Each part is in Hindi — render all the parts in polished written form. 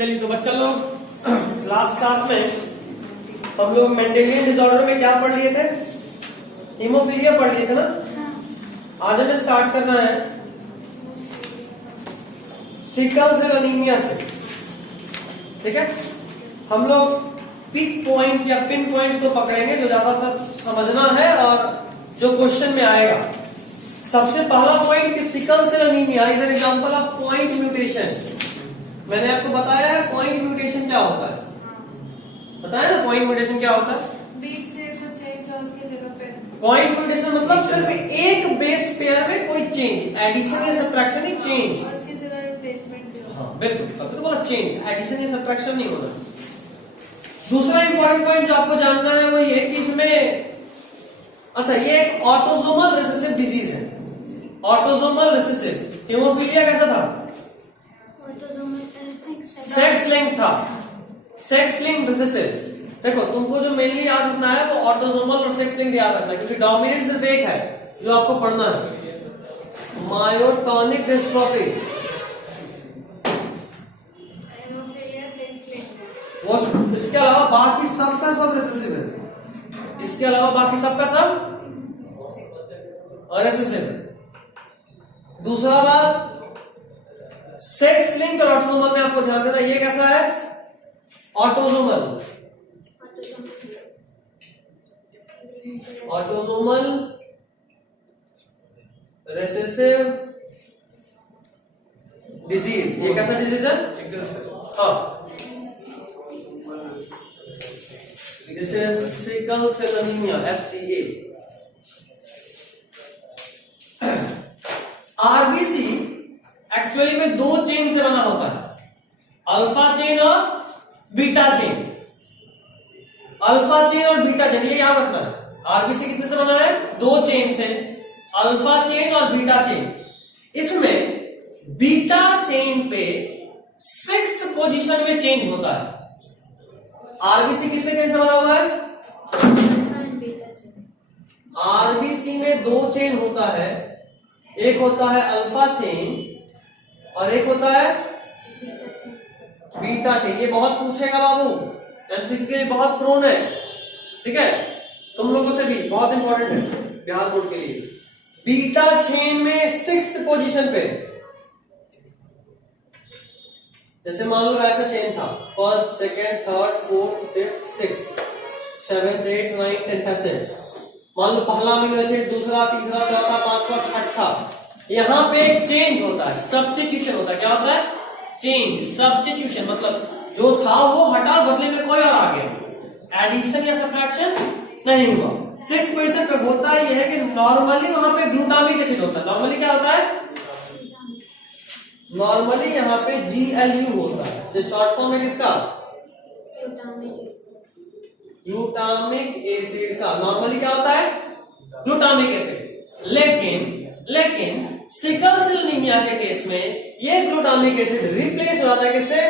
चलिए तो बच्चा लोग लास्ट क्लास में हम लोग मेंडेलियन डिसऑर्डर में क्या पढ़ लिए थे? हीमोफीलिया पढ़ लिए थे ना। आज हमें स्टार्ट करना है सिकल सेल एनीमिया से। ठीक है, हम लोग पिक पॉइंट या पिन पॉइंट को पकड़ेंगे जो ज्यादातर समझना है और जो क्वेश्चन में आएगा। सबसे पहला पॉइंट कि sickle cell anaemia is an example of point mutation. मैंने आपको बताया है पॉइंट म्यूटेशन क्या होता है, बताया ना पॉइंट म्यूटेशन क्या होता है। बीच से कुछ चेंज हो उसकी जगह पे पॉइंट म्यूटेशन मतलब सिर्फ एक बेस पेयर में कोई चेंज, एडिशन या सब्ट्रैक्शन ही चेंज। उसकी जगह रिप्लेसमेंट। हाँ बिल्कुल, तभी तो बोला चेंज, एडिशन या सब्ट्रैक्शन नहीं होना। दूसरा इंपॉर्टेंट पॉइंट जो आपको जानना है वो ये कि इसमें अच्छा ये एक ऑटोसोमल रिसेसिव डिजीज है। ऑटोसोमल रिसेसिव हीमोफीलिया कैसा था? सेक्स लिंक था, सेक्स लिंक रिसेसिव। देखो तुमको जो मेनली याद रखना है वो ऑटोसोमल और सेक्स लिंक याद रखना है, क्योंकि डोमिनेंट सिर्फ एक है जो आपको पढ़ना है, मायोटोनिक डिस्ट्रोफी। वो इसके अलावा बाकी सबका सब रिसेसिव है, इसके अलावा बाकी सबका सब रिसेसिव। दूसरा बात सेक्स लिंक और ऑटोसोमल में आपको ध्यान देना, ये कैसा है? ऑटोसोमल। ऑटोसोमल रिसेसिव डिजीज, ये कैसा डिजीज है? हाँ, this is sickle cell anaemia, SCA। RBC actually में दो चेन से बना होता है, अल्फा चेन और बीटा चेन। अल्फा चेन और बीटा चेन ये याद रखना है। आरबीसी कितने से बना है? दो चेन से, अल्फा चेन और बीटा चेन। इसमें बीटा चेन पे 6th पोजीशन में चेंज होता है। आरबीसी कितने चेन से बना हुआ है? आरबीसी में दो चेन होता है, एक होता है अल्फा चेन और एक होता है बीटा चेन। ये बहुत पूछेगा बाबू, एमसीक्यू के लिए बहुत प्रोन है। ठीक है, तुम लोगों से भी बहुत इंपॉर्टेंट है बिहार बोर्ड के लिए। बीटा चेन में 6th पोजीशन पे, जैसे मान लो ऐसा चेन था, 1st, 2nd, 3rd, 4th, 5th, 6th, 7th, 8th, 9th, 10th ऐसे। मान लो पहला अमीनो एसिड, दूसरा, तीसरा, चौथा, पांचवा, छठा। यहां पे एक चेंज होता है, सब्स्टिट्यूशन होता है। क्या होता है? चेंज, सब्स्टिट्यूशन मतलब जो था वो हटा, बदले में कोई और आ गया। एडिशन या सब्ट्रैक्शन नहीं हुआ। 6th पोजीशन पे होता है यह है कि नॉर्मली वहां पे ग्लूटामिक एसिड होता है। नॉर्मली क्या होता है? नॉर्मली यहाँ पे GLU होता है, जो शॉर्ट फॉर्म है किसका? ग्लूटामिक एसिड का। नॉर्मली क्या होता है? Glutamic acid. लेकिन सिकल सेल एनीमिया के केस में ये ग्लूटामिक एसिड रिप्लेस हो जाता है किससे?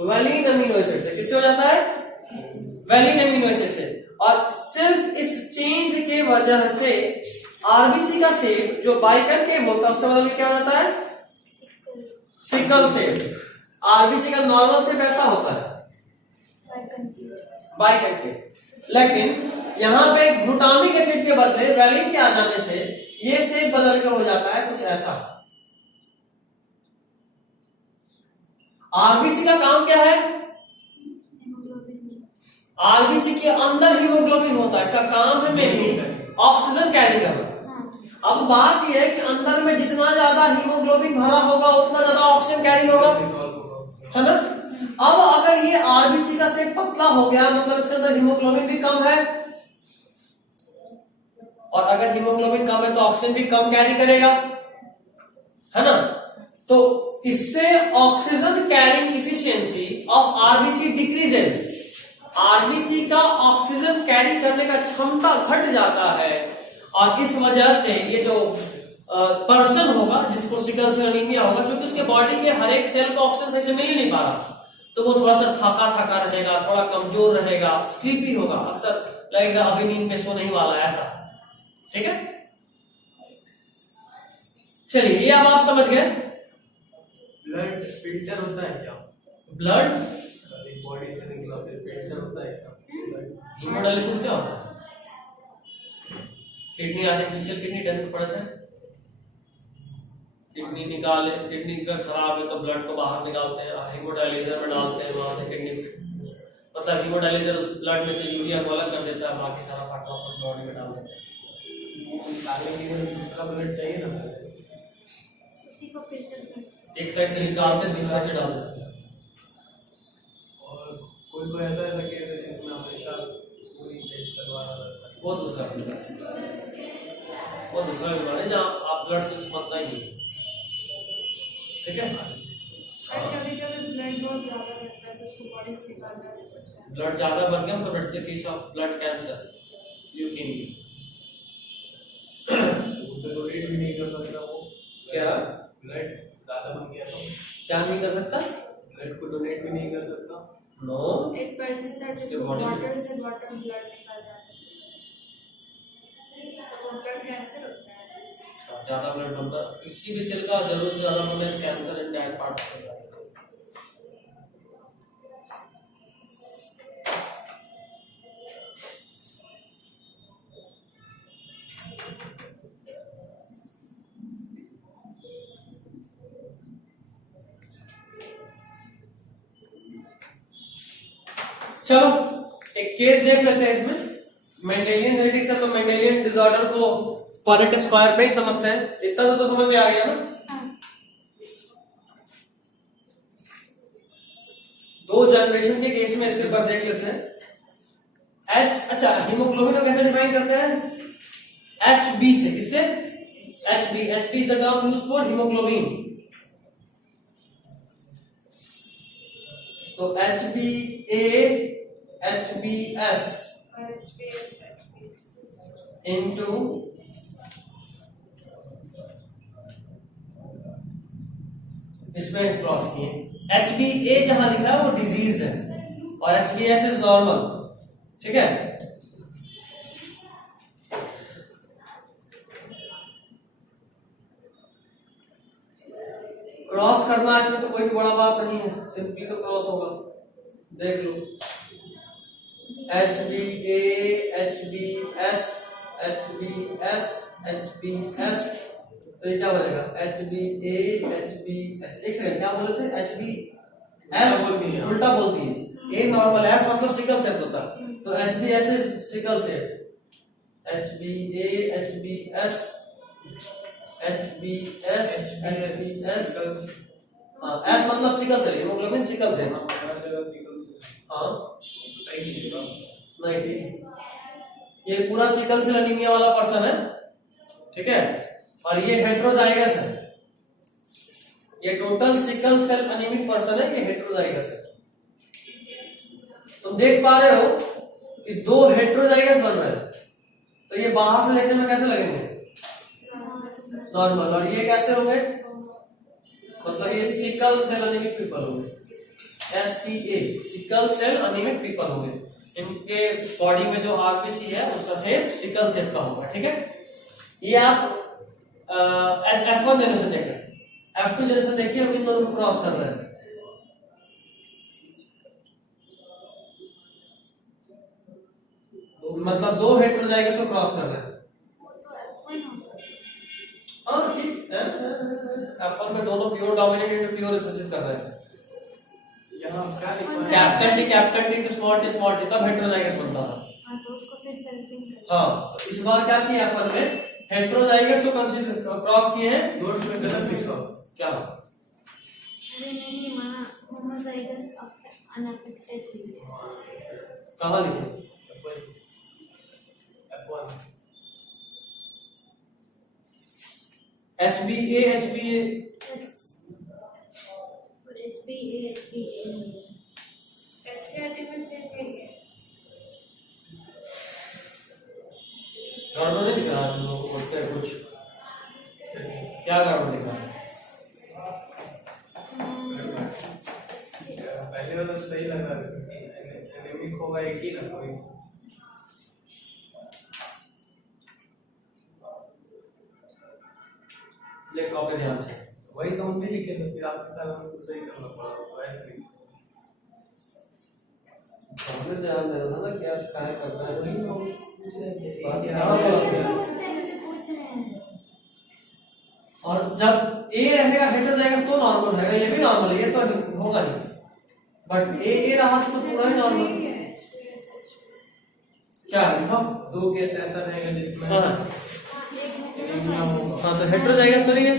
वैलिन अमीनो एसिड से। किससे हो जाता है? वैलिन अमीनो एसिड से। और सिर्फ इस चेंज के वजह से आरबीसी का शेप जो बाइकनकेव होता है उससे बदल के क्या हो जाता है? Sickle cell. आरबीसी का नॉर्मल शेप ऐसा होता है, बाइकनकेव। लेकिन यहां पे ग्लूटामिक एसिड के बदले वैलिन के आ जाने से ये शेप बदल के हो जाता है कुछ ऐसा। आरबीसी का काम क्या है? आरबीसी के अंदर हीमोग्लोबिन होता है, इसका काम है मेनली ऑक्सीजन कैरी करना। अब बात यह है कि अंदर में जितना ज्यादा हीमोग्लोबिन भरा होगा उतना ज्यादा ऑक्सीजन कैरी होगा, है ना। अब अगर ये आरबीसी का शेप पतला हो गया मतलब इसके अंदर हीमोग्लोबिन भी कम है, और अगर हीमोग्लोबिन कम है तो ऑक्सीजन भी कम कैरी करेगा, है ना। तो इससे oxygen carrying efficiency of RBC decreases. RBC का ऑक्सीजन कैरी करने का क्षमता घट जाता है, और इस वजह से ये जो पर्सन होगा जिसको सिकल सेल एनीमिया होगा, क्योंकि उसके बॉडी के हर एक सेल को ऑक्सीजन सही से मिल ही नहीं पा रहा, तो वो थोड़ा सा थका थका रहेगा, थोड़ा कमजोर रहेगा, स्लीपी होगा, अक्सर लगेगा अभी नींद में सोने ही वाला ऐसा। ठीक है, चलिए ये अब आप समझ गए। ब्लड फिल्टर होता है क्या? ब्लड बॉडी से निकला फिर फिल्टर होता है क्या? हीमोडायलिसिस क्या होता है? किडनी आर्टिफिशियल किडनी 10th में पढ़ा था। किडनी निकाले, किडनी का खराब है तो ब्लड को बाहर निकालते हैं, हीमोडायलिजर में डालते हैं, वहां से किडनी मतलब हीमोडायलिजर उस ब्लड में से यूरिया को अलग कर देता है, बाकी सारा पार्ट वापस बॉडी में डाल देते हैं। निकालने के लिए दूसरा ब्लड चाहिए ना पहले। उसी को फिल्टर करते एक साइड से निकालते हैं, दूसरी साइड से डाल देते हैं। और कोई कोई ऐसा केस है जिसमें हमेशा पूरी प्लेट करवाना रहता है। वो दूसरा बीमार है जहाँ आप ब्लड सेल्स बनता ही नहीं है, ठीक है। और कभी कभी ब्लड बहुत ज्यादा रहता है तो उसको बॉडी से निकालना पड़ता है। ब्लड ज्यादा बन गया तो it's a case of blood cancer, leukaemia. तो डोनेट भी नहीं कर सकता वो। क्या ब्लड ज्यादा बन गया तो क्या नहीं कर सकता? ब्लड को डोनेट भी नहीं कर सकता। नो, एक पर्सन था जिसको बॉटल से बॉटल ब्लड निकाल जाता था तो वो ब्लड कैंसर होता है। ज्यादा ब्लड बनता, किसी भी सेल का जरूरत से ज्यादा बनना है cancer in that part of the body. चलो एक केस देख लेते हैं इसमें। मेंडेलियन जेनेटिक्स है तो मेंडेलियन डिसऑर्डर को परेट स्क्वायर पे ही समझते हैं, इतना तो समझ में आ गया ना। दो जनरेशन के केस में इसके ऊपर देख लेते हैं। एच, अच्छा हीमोग्लोबिन को कैसे डिफाइन करते हैं? एच बी से, किससे? H B is the term used for haemoglobin. तो H B A, H B S और HbS इंटू इसमें क्रॉस किए। एच बी ए जहां लिखा है वो डिजीज है और H B S is normal, ठीक है। क्रॉस करना इसमें तो कोई भी बड़ा बात नहीं है, सिंपली तो क्रॉस होगा। देख लो H B A, H B S, H B S, H B S, तो ये क्या बनेगा? H B A, H B S. एक सेकंड, क्या बोले थे? एच बी एस उल्टा बोलती है, ए नॉर्मल, एस मतलब सिकल सेल होता है, तो H B S is sickle cell. H B A, H B S, H B S, H B S, S मतलब sickle cell, haemoglobin sickle cell. हर जगह सिकल से। हाँ सही नहीं है नहीं, ठीक, ये पूरा सिकल सेल एनीमिया वाला पर्सन है, ठीक है। और ये हेट्रोजाइगस है, ये total sickle cell anaemic person है, ये हेट्रोजाइगस है। तुम देख पा रहे हो कि दो हेट्रोजाइगस बन रहे हैं, तो ये बाहर से देखने में कैसे लगेंगे? नॉर्मल। और ये कैसे होंगे? मतलब ये सिकल सेल एनीमिक पीपल होंगे, SCA, sickle cell anaemic people होंगे। इनके बॉडी में जो आरबीसी है उसका शेप सिकल शेप का होगा, ठीक है। ये आप F1 जनरेशन देख रहे हैं, F2 जनरेशन देखिए, हम इन दोनों को क्रॉस कर रहे हैं। मतलब दो हेट्रोजाइगस को क्रॉस कर रहे हैं। हाँ ठीक है, F1 में दोनों pure dominant into pure recessive कर रहे थे। यहाँ क्या लिखा है? Capital T to small T तब हेट्रोजाइगस बनता था। हाँ तो उसको फिर सेल्फिंग कर। हाँ, तो इस बार क्या किया F1 में? हेट्रोजाइगस को कंसीडर क्रॉस किए हैं। नोट्स में गलत लिखा। क्या? अरे नहीं, माँ होमोजाइगस अनअफेक्टेड थी। कहाँ लिखे? F1 HbA, HbA, यस, और HbA HCRT में सेम यही है। गड़बड़ नहीं दिख रहा तुम लोगों को? बोलते हैं कुछ, क्या गड़बड़ दिख रहा है? पहले वाला तो सही लग रहा था, एनेमिक होगा एक ही ना कोई। ले कॉपी ध्यान से। वही तो हम भी लिखे थे, फिर आपके कारण हमको सही करना पड़ा, तो ऐसे लिखे। हमें ध्यान देना था ना क्या स्टाइल करना है। वही तो हम पूछ रहे थे बात कि कहाँ पर? और जब ए रहेगा हेटेरोजाइगस तो नॉर्मल रहेगा, ये भी नॉर्मल है, ये तो होगा ही, बट ए रहा तो पूरा ही नॉर्मल। क्या है हाँ दो केस ऐसा रहेगा जिसमें हाँ एनीमिया होगा। हाँ, तो हेटेरोजाइगस तो नहीं है।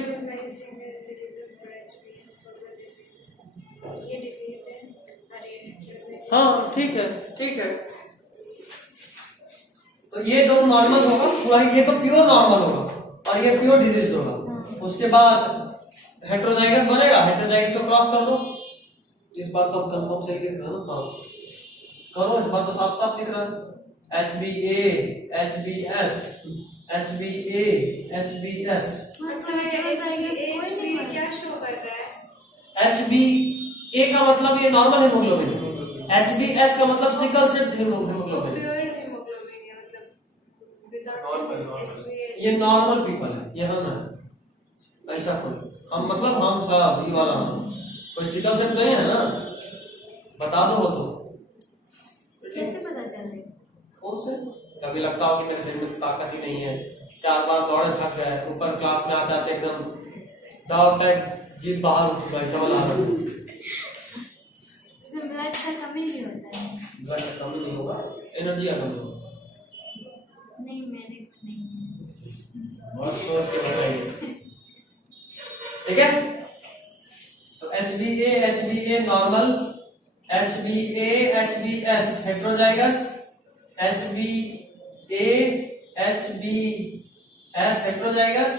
हाँ ठीक है ठीक है, तो ये दो नॉर्मल होगा पूरा, ये तो प्योर नॉर्मल होगा और ये प्योर डिजीज होगा। उसके बाद हेटेरोजाइगस बनेगा, हेटेरोजाइगस को क्रॉस कर दो। इस बात को कंफर्म सही लिख रहा है ना? हाँ करो, इस बात तो साफ साफ लिख रहा है। HbA HbS HbA HbS। अच्छा HbA क्या शो कर रहा है? HbA का मतलब ये नॉर्मल हेमोग्लोबिन, HbS का मतलब sickle cell haemoglobin. Pure haemoglobin है, मतलब विदाउट HbA। ये नॉर्मल पीपल है, ये हम है, ऐसा कोई हम मतलब हम सब ये वाला हम कोई सिकल सेल नहीं है ना, बता दो वो तो। कैसे पता चल रही? कौन से? कभी लगता हो कि मेरे शरीर में ताकत ही नहीं है, 4 बार दौड़े थक गए, ऊपर क्लास में आ जाते एकदम डॉग टाइप जीभ बाहर हो चुका है, समझ आ रहा है। इसमें ब्लड का कमी भी होता है? ब्लड का कमी नहीं होगा, एनर्जी का कमी होगा। नहीं मैंने नहीं। बहुत सोच के बताइए, ठीक है? तो HbA normal, HbA HbS heterozygous, HbA HbS heterozygous,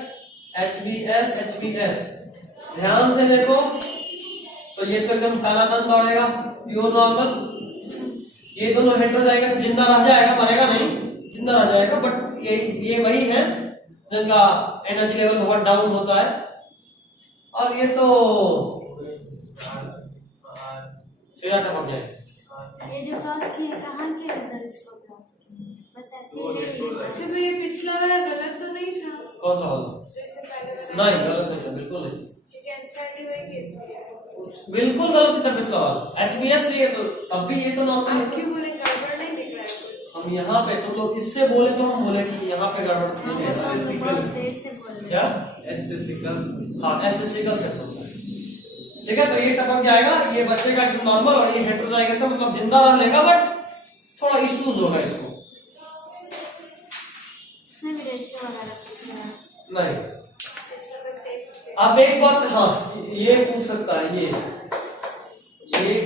HbS HbS। ध्यान से देखो तो ये तो एकदम कालाधन दौड़ेगा, प्योर नॉर्मल। ये दोनों हेटेरोजाइगस जिंदा रह जाएगा, मरेगा नहीं, जिंदा रह जाएगा, बट ये वही है जिनका एनर्जी लेवल बहुत डाउन होता है। और ये तो सीधा टपक जाएगा। ये जो क्रॉस किए कहाँ के रिजल्ट्स को क्रॉस किए? बस ऐसे ही अच्छा भाई ये पिछला वाला गलत तो नहीं था? कौन सा वाला? जैसे पहले वाला नहीं गलत नहीं था, बिल्कुल नहीं, ठीक है। एनसीईआरटी वही केस किया बिल्कुल गलत था पिछला वाला। HbS लिए तो तब भी ये तो नॉर्मल आप है। क्यों बोले गड़बड़ नहीं दिख रहा है कुछ? हम यहाँ पे तुम लोग इससे बोले तो हम बोले कि यहाँ पे गड़बड़ नहीं है। बहुत देर से बोल रहे क्या? ऐसे सिकल हाँ ऐसे सिकल सेल होता है, ठीक है? तो ये टपक जाएगा, ये बचेगा एकदम नॉर्मल, और ये हेटेरोजाइगस का मतलब जिंदा रह लेगा, बट थोड़ा इश्यूज होगा इसको। इसमें भी रेशियो वगैरह कुछ है? नहीं, इसका तो सेम अब एक बात हाँ ये पूछ सकता है, ये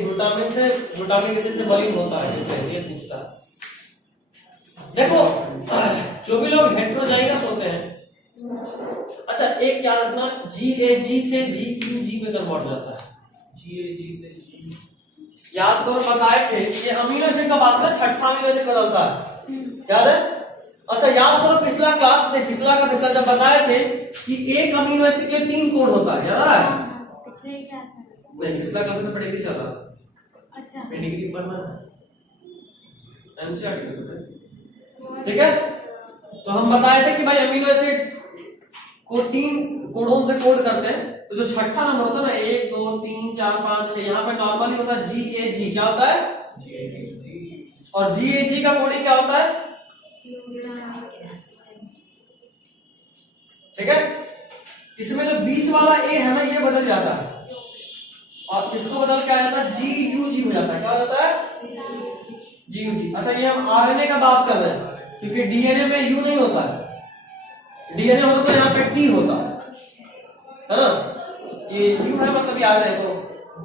ग्लूटामिक एसिड से बलिंग होता है, जैसे ये पूछता है। देखो जो भी लोग हेटेरोजाइगस होते हैं, अच्छा एक याद रखना, GAG से GUG में कन्वर्ट जाता है। GAG से G। याद करो बताए थे, ये अमीनो एसिड का बात है, छठा अमीनो एसिड बदलता है, याद है? अच्छा याद करो पिछला क्लास में, पिछला जब बताए थे कि एक अमीनो एसिड के 3 कोड होता है, याद आ रहा है? पिछले ही क्लास में? नहीं पिछला क्लास में तो पेडिग्री चल रहा था। अच्छा पेडिग्री पढ़ना एनसीईआरटी में तो है, ठीक है? तो हम बताए थे कि भाई अमीनो एसिड को 3 कोडों से कोड करते हैं, तो जो छठा नंबर होता है ना, 1 2 3 4 5 6, यहाँ पे नॉर्मली होता है GAG। क्या होता है? GAG। और GAG का कोडिंग क्या होता है? ठीक है? इसमें जो बीच वाला A है ना, ये बदल जाता है और इसको बदल के आ जाता है GUG हो जाता है। क्या हो जाता है? GUG। अच्छा ये हम RNA का बात कर रहे हैं, क्योंकि DNA में U नहीं होता है, DNA होता तो यहाँ पे T होता है ना, ये U है मतलब ये RNA। तो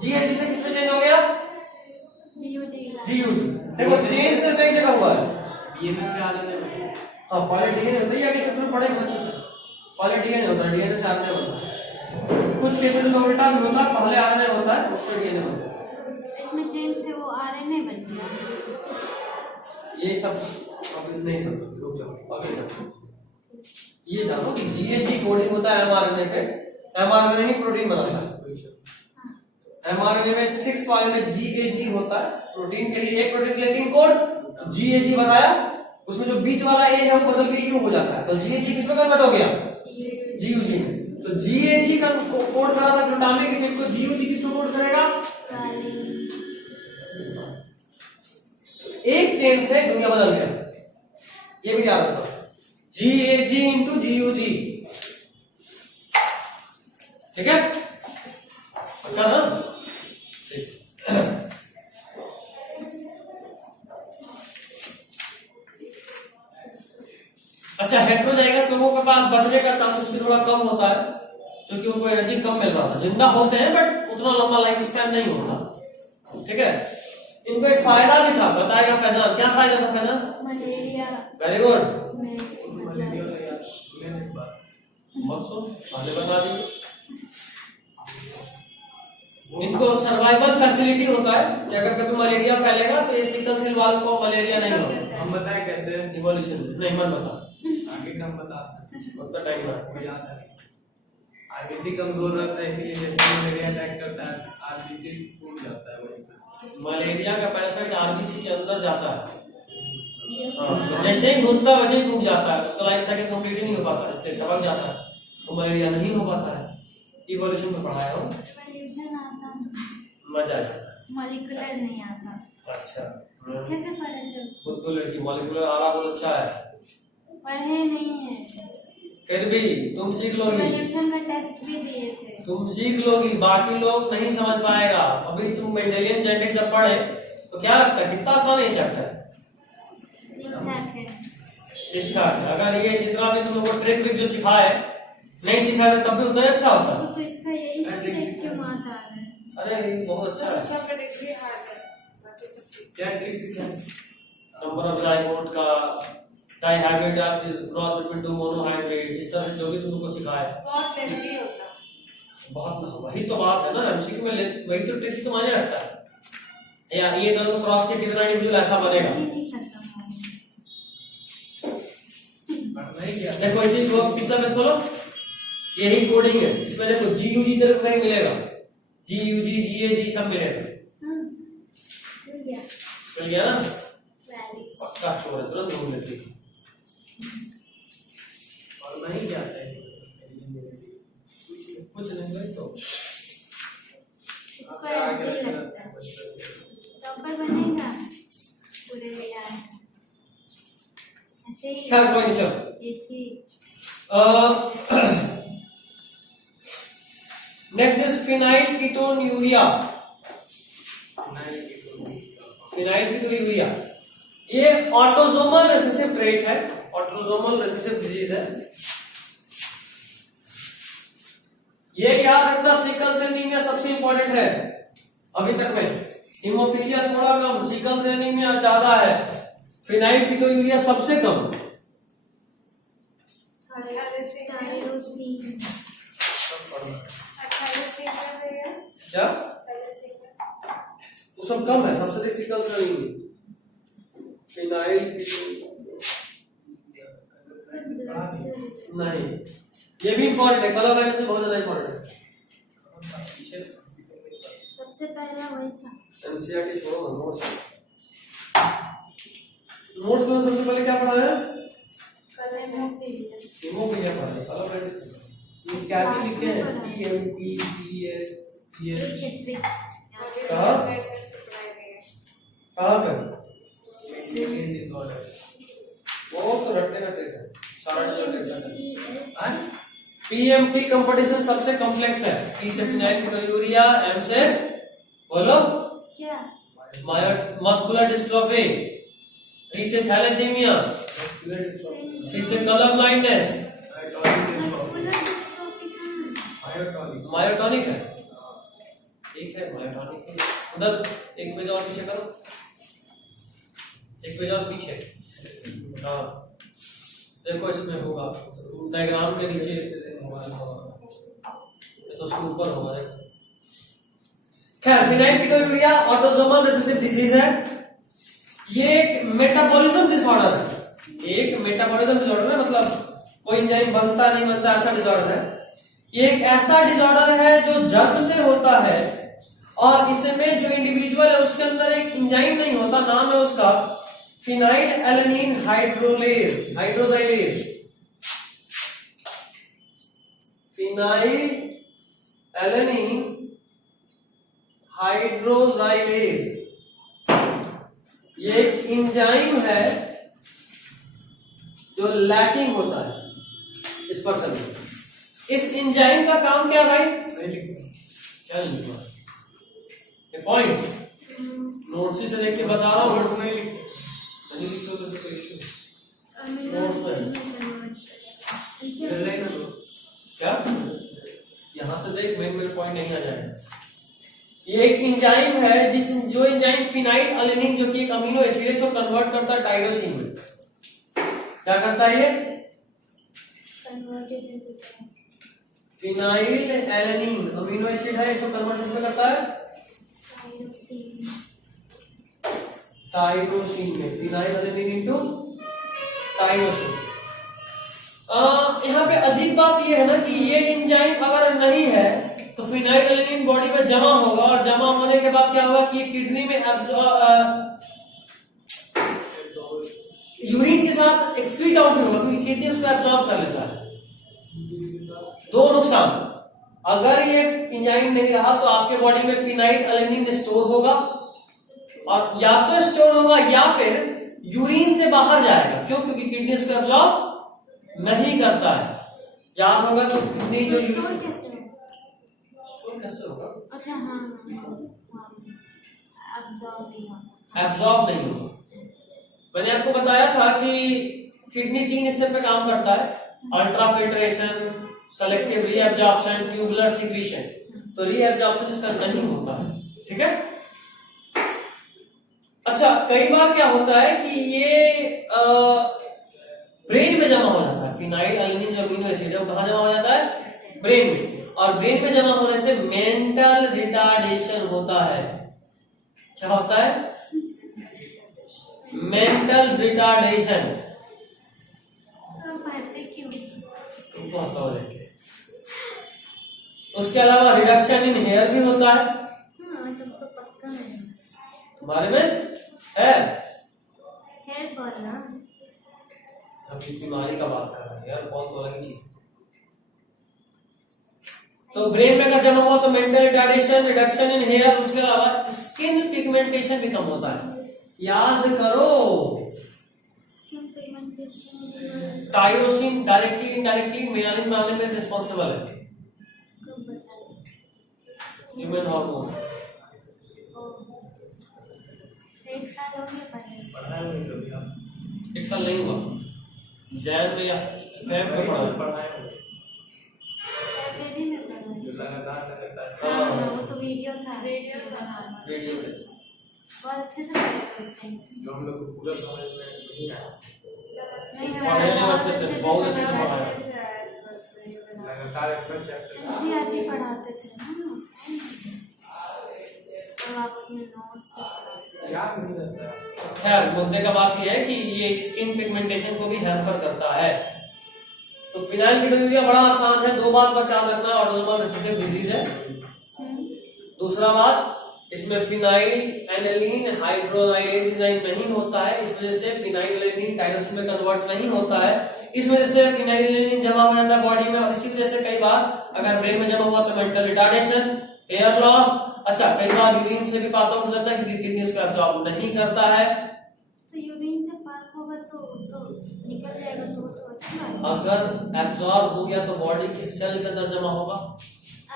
GAG से किसमें चेंज हो गया? GUG। देखो चेंज सिर्फ एक जगह हुआ है। DNA से RNA में। हाँ पहले DNA होता है, ये आगे चैप्टर में पढ़ेंगे अच्छे से। पहले DNA होता है, DNA से RNA बनता है। कुछ केसेस में उल्टा भी होता है, पहले RNA होता है उससे DNA बनता है। इसमें चेंज से वो RNA बन गया। ये सब अभी नहीं समझ, रुक जाओ अगले चैप्टर। ये जानो कि GAG कोडिंग होता है mRNA पे, mRNA ही प्रोटीन बनाता है। mRNA में 6 वाले में GAG होता है, प्रोटीन के लिए, एक प्रोटीन के लिए 3 कोड, GAG बनाया, उसमें जो बीच वाला A है वो बदल के U हो जाता है, तो GAG किसमें कन्वर्ट हो गया? GUG में। तो GAG का कोड करा था ग्लूटामिक एसिड को, GUG किसको कोड करेगा? एक चेन से दुनिया बदल गया, ये भी याद रखो, GAG इंटू GUG, ठीक है, पक्का ना? ठीक। अच्छा, हेट्रोजाइगस लोगों के पास बचने का चांसेस भी थोड़ा कम होता है, क्योंकि उनको एनर्जी कम मिल रहा था। जिंदा होते हैं बट उतना लंबा लाइफ स्पैन नहीं होता, ठीक है। इनको एक फायदा भी था, बताएगा फैजान, क्या फायदा था फैजान? मलेरिया वेरी गुड, में मलेरिया का यार सुने नहीं बात। पहले बता दी। इनको सर्वाइवल फैसिलिटी होता है कि अगर कभी मलेरिया फैलेगा तो ये सिकल सेल वालों को मलेरिया नहीं होगा। हम बताए कैसे? इवोल्यूशन नहीं, मन बता, आगे का हम बताते हैं, उतना टाइम है। वो याद है। आरबीसी कमजोर रहता है, इसीलिए जैसे मलेरिया अटैक करता है आरबीसी टूट जाता है वहीं पे। मलेरिया का पैरासाइट आरबीसी के अंदर जाता है, हाँ, जैसे ही घुसता वैसे ही टूट जाता है, उसका लाइफ साइकिल कंप्लीट नहीं हो पाता, इसलिए टपक जाता है, तो मलेरिया नहीं हो पाता है। इवोल्यूशन में पढ़ाया हूँ, मॉलिक्यूलर आता, मजा आ जाता है। मॉलिक्यूलर नहीं आता, अच्छा, अच्छे से पढ़े थे, बुद्धू लड़की, मॉलिक्यूलर आ रहा बहुत अच्छा है, पढ़े नहीं है, फिर भी तुम सीख लोगी, इवोल्यूशन का टेस्ट भी दिए थे। तुम सीख लोगी, बाकी लोग नहीं समझ पाएगा। अभी तुम मेंडेलियन जेनेटिक्स जब पढ़े तो क्या लगता है कितना आसान है चैप्टर? ठीक ठाक है, ठीक ठाक है। अगर ये जितना भी तुम लोग को ट्रिक जो सिखाए नहीं सिखाए तो तब भी उतना ही अच्छा होता है। तो इसका यही सब क्यों आता है? अरे ये बहुत अच्छा है। उसका प्रेडिक्शन हार्ड है, बाकी सब ठीक। क्या ट्रिक सीखा? नंबर ऑफ जाइगोट का, dihybrid is cross between two monohybrid, इस तरह से जो भी तुम लोग को सिखाए बहुत लेंथी होता है। बहुत, वही तो बात है ना, एमसीक्यू में वही तो ट्रिक तो माने रखता है। या ये दोनों क्रॉस के कितना इंडिविजुअल ऐसा बनेगा, नहीं सकता पढ़ना ही क्या? देखो इसी को पिछला पेज खोलो, यही कोडिंग है इसमें। देखो GUG तेरे को कहीं मिलेगा, GUG GAG सब मिलेगा, मिल गया ना? पक्का छोड़ है, तुरंत ढूंढ लेती है। पढ़ना ही क्या है? कुछ नहीं भाई, तो इसको ऐसे ही लगता है, टॉपर बनेगा पूरे यार, ऐसे ही खैर कोई नहीं, चलो। ऐसे next is phenyl ketone urea, phenyl ketone urea. ये ऑटोसोमल रिसेसिव ट्रेट है, ऑटोसोमल रिसेसिव डिजीज है। ये याद रखना, सिकल सेल एनीमिया सबसे इंपॉर्टेंट है अभी तक में। हीमोफीलिया थोड़ा कम, सिकल सेल एनीमिया ज्यादा है, फिनाइल कीटोन्यूरिया सबसे कम। क्या वो सब कम है, सबसे अधिक सिकल सेल एनीमिया। फिनाइल नहीं, ये भी इंपॉर्टेंट है, कलर लाइन से बहुत ज्यादा इंपॉर्टेंट है। सबसे पहला वही था। एनसीईआरटी छोड़ो ना, नोट्स में सबसे पहले क्या पढ़ा है? हीमोफीलिया पढ़ा है, कलर लाइन से ये क्या चीज लिखे हैं? TMT कहाँ पे? Mendelian disorder. वो तो रट्टे का ट्रिक है, सारा डिसऑर्डर है। हाँ? पीएमटी कंपटीशन सबसे कॉम्प्लेक्स है। T से फिनाइल कीटोन्यूरिया, M से बोलो क्या? मस्कुलर डिस्ट्रोफी, T से थैलेसीमिया, C से कलर ब्लाइंडनेस, मायोटॉनिक है। ठीक है, मायोटॉनिक है। उधर एक पेज और पीछे करो, एक पेज और पीछे। हाँ देखो, इसमें होगा डायग्राम के नीचे, तो उसके ऊपर होगा। देखो, खैर phenyl ketonuria autosomal recessive disease है। ये एक मेटाबॉलिज्म डिसऑर्डर है, एक मेटाबॉलिज्म डिसऑर्डर है, मतलब कोई एंजाइम बनता नहीं बनता ऐसा डिसऑर्डर है। ये एक ऐसा डिसऑर्डर है जो जन्म से होता है, और इसमें जो इंडिविजुअल है उसके अंदर एक एंजाइम नहीं होता, नाम है उसका फिनाइल एलेनिन हाइड्रोजाइलेज। फिनाइल एलेनिन हाइड्रोजाइलेज, ये एक इंजाइम है जो लैकिंग होता है इस पर्सन में। इस इंजाइम का काम क्या भाई? नहीं लिखते। क्या नहीं लिखा? ये पॉइंट नोट्स से देख के बता रहा हूँ। नोट्स नहीं लिखते। नहीं लिखते तो कोई इश्यू इधर नहीं ना नोट्स। क्या? यहां से देख, मेन पॉइंट नहीं आ जाएगा। ये एक इंजाइम है जो इंजाइम फिनाइल एलेनिन जो कि एक अमीनो एसिड है, इसको कन्वर्ट करता है टाइरोसिन में। क्या करता है ये? फिनाइल एलेनिन अमीनो एसिड है, इसको कन्वर्ट किसमें करता है? टाइरोसिन में। Phenyl alanine into tyrosine. यहाँ पे अजीब बात ये है ना कि ये एंजाइम अगर नहीं है तो फिनाइल एलेनिन बॉडी में जमा होगा, और जमा होने के बाद क्या होगा कि किडनी में यूरिन के साथ एक्सक्रीट आउट नहीं होगा, क्योंकि किडनी उसको एब्जॉर्ब कर लेता है। दो नुकसान, अगर ये एंजाइम नहीं रहा तो आपके बॉडी में फिनाइल एलेनिन स्टोर होगा, और या तो स्टोर होगा या फिर यूरिन से बाहर जाएगा। क्यों? क्योंकि किडनी उसको एब्जॉर्ब नहीं करता है। याद होगा कि किडनी जो यूरिन कैसे होगा? अच्छा हाँ, एब्जॉर्ब नहीं होगा। मैंने आपको बताया था कि किडनी 3 स्टेप पे काम करता है, ultrafiltration, selective reabsorption, tubular secretion. तो रीएब्जॉर्प्शन इसका नहीं होता है, ठीक है। अच्छा, कई बार क्या होता है कि ये ब्रेन में जमा हो जाता है। फिनाइल एलेनिन जो अमीनो एसिड है वो कहां जमा हो जाता है? ब्रेन में। और ब्रेन में जमा होने से मेंटल रिटार्डेशन होता है। क्या होता है? Mental retardation. तुमको हंसता हो देख के। उसके अलावा रिडक्शन इन हेयर भी होता है। सब तो पक्का है। तुम्हारे में है? हेयर फॉल ना, अभी बीमारी का बात कर रहे हैं यार, बहुत तो अलग चीज। तो ब्रेन में अगर जमा हुआ तो mental retardation, reduction in hair, उसके अलावा स्किन पिगमेंटेशन भी कम होता है। याद करो, skin pigmentation tyrosine directly indirectly melanin बनाने में रिस्पॉन्सिबल है। Human hormone. 1 साल हो गया पढ़ाया नहीं कभी आप? 1 साल नहीं हुआ, जैन में या फेब में पढ़ा। पढ़ाया होगा। लाइब्रेरी में पढ़ा जो लगातार हाँ, वो तो वीडियो था। वीडियो बहुत अच्छे से पढ़ा था उस टाइम। जो हम लोग को पूरा समझ में नहीं आया। पढ़ने में अच्छे से, बहुत अच्छे से पढ़ाया। लगातार इसमें चैप्टर एनसीईआरटी पढ़ाते थे ना उस टाइम, और आप अपने नोट्स से याद नहीं रहता है। खैर, मुद्दे का बात यह है कि ये स्किन पिगमेंटेशन को भी हैम्पर करता है। तो फिनाइल कीटोन्यूरिया बड़ा आसान है। 2 बात बस याद रखना, ऑटोसोमल रिसेसिव डिजीज है। दूसरा बात, इसमें फिनाइल एलेनिन हाइड्रोजाइलेज एंजाइम नहीं होता है, इस वजह से फिनाइल एलेनिन टाइरोसिन में कन्वर्ट नहीं होता है। इस वजह से फिनाइल एलेनिन जमा हो जाता है बॉडी में, और इसी वजह से कई बार अगर ब्रेन में जमा हुआ तो मेंटल रिटार्डेशन, हेयर लॉस। अच्छा, कई बार यूरिन से भी पास आउट हो जाता है क्योंकि किडनी उसको एब्जॉर्ब नहीं करता है। तो यूरिन से पास होगा तो निकल जाएगा, तो अच्छा है। अगर एब्जॉर्ब हो गया तो बॉडी की सेल के अंदर जमा होगा,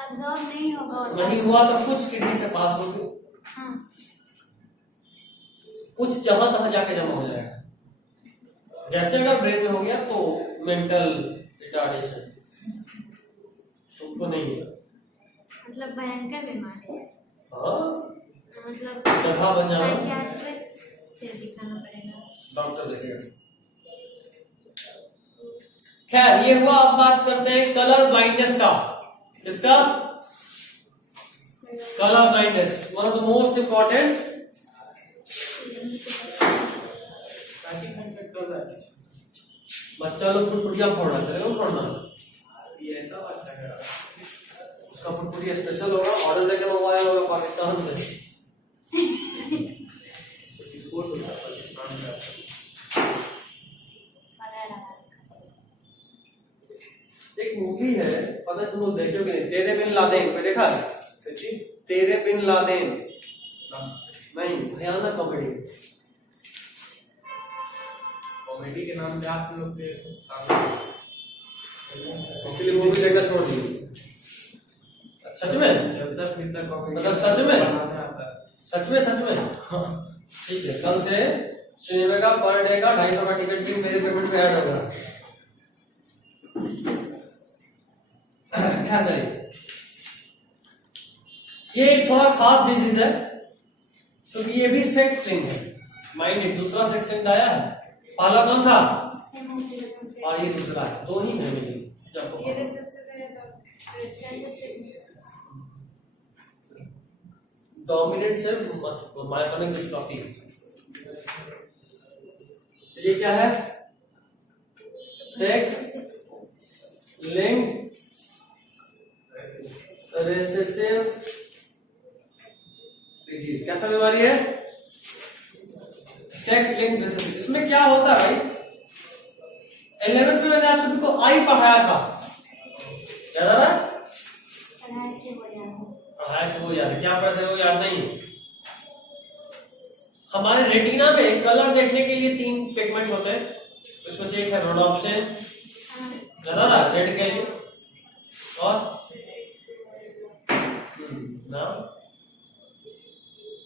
एब्जॉर्ब नहीं होगा। नहीं हुआ तो कुछ किडनी से पास होगी, हाँ, कुछ जहां तहां जाके जमा हो जाएगा। जैसे अगर ब्रेन में हो गया तो मेंटल रिटार्डेशन, तुमको नहीं है। मतलब भयंकर बीमारी है। हाँ, मतलब गधा बन जाना। साइकियाट्रिस्ट से दिखाना पड़ेगा, डॉक्टर देखिए। खैर, ये हुआ। अब बात करते हैं कलर ब्लाइंडनेस का। किसका? Colour blindness, one of the most important. बच्चा लोग फुटफुटिया फोड़ रहा है, फोड़ना ये ऐसा बात है। उसका फुटफुटिया स्पेशल होगा, ऑर्डर लेकर मंगवाया होगा पाकिस्तान से। स्पोर्ट होता है पाकिस्तान का। एक मूवी है पता है तुम लोग देखोगे नहीं, तेरे बिन लादेन कोई देखा है? सच्ची? तेरे बिन लादेन ना। नहीं, भयानक कॉमेडी। कॉमेडी के नाम पे आप लोग के सामने इसलिए वो भी देखना छोड़ दी। सच में? चलता फिरता कॉमेडी मतलब सच में? बनाने आता है। सच में? सच में? ठीक है, कल से सिनेमा का पर डे का 250 का टिकट भी मेरे पेमेंट में ऐड होगा। क्या चलिए, ये थोड़ा खास डिजीज है क्योंकि ये भी सेक्स लिंक है। माइंड दूसरा सेक्स लिंक आया है, पहला कौन था और ये दूसरा है, दो ही है मेरी। जब ये रिसेसिव है तो डोमिनेट से माइटोनिक डिस्ट्रॉफी। ये क्या है? Sex link recessive disease. कैसा बीमारी है? Sex link recessive. इसमें क्या होता है भाई? 11th में मैंने आप सभी को आई पढ़ाया था, याद आ रहा है? पढ़ाया तो वो याद है, क्या पढ़ते हो याद नहीं। हमारे रेटिना में कलर देखने के लिए 3 पिगमेंट होते हैं, उसमें से एक है रोडोप्सिन, याद आ रहा है, रेड के लिए, और ना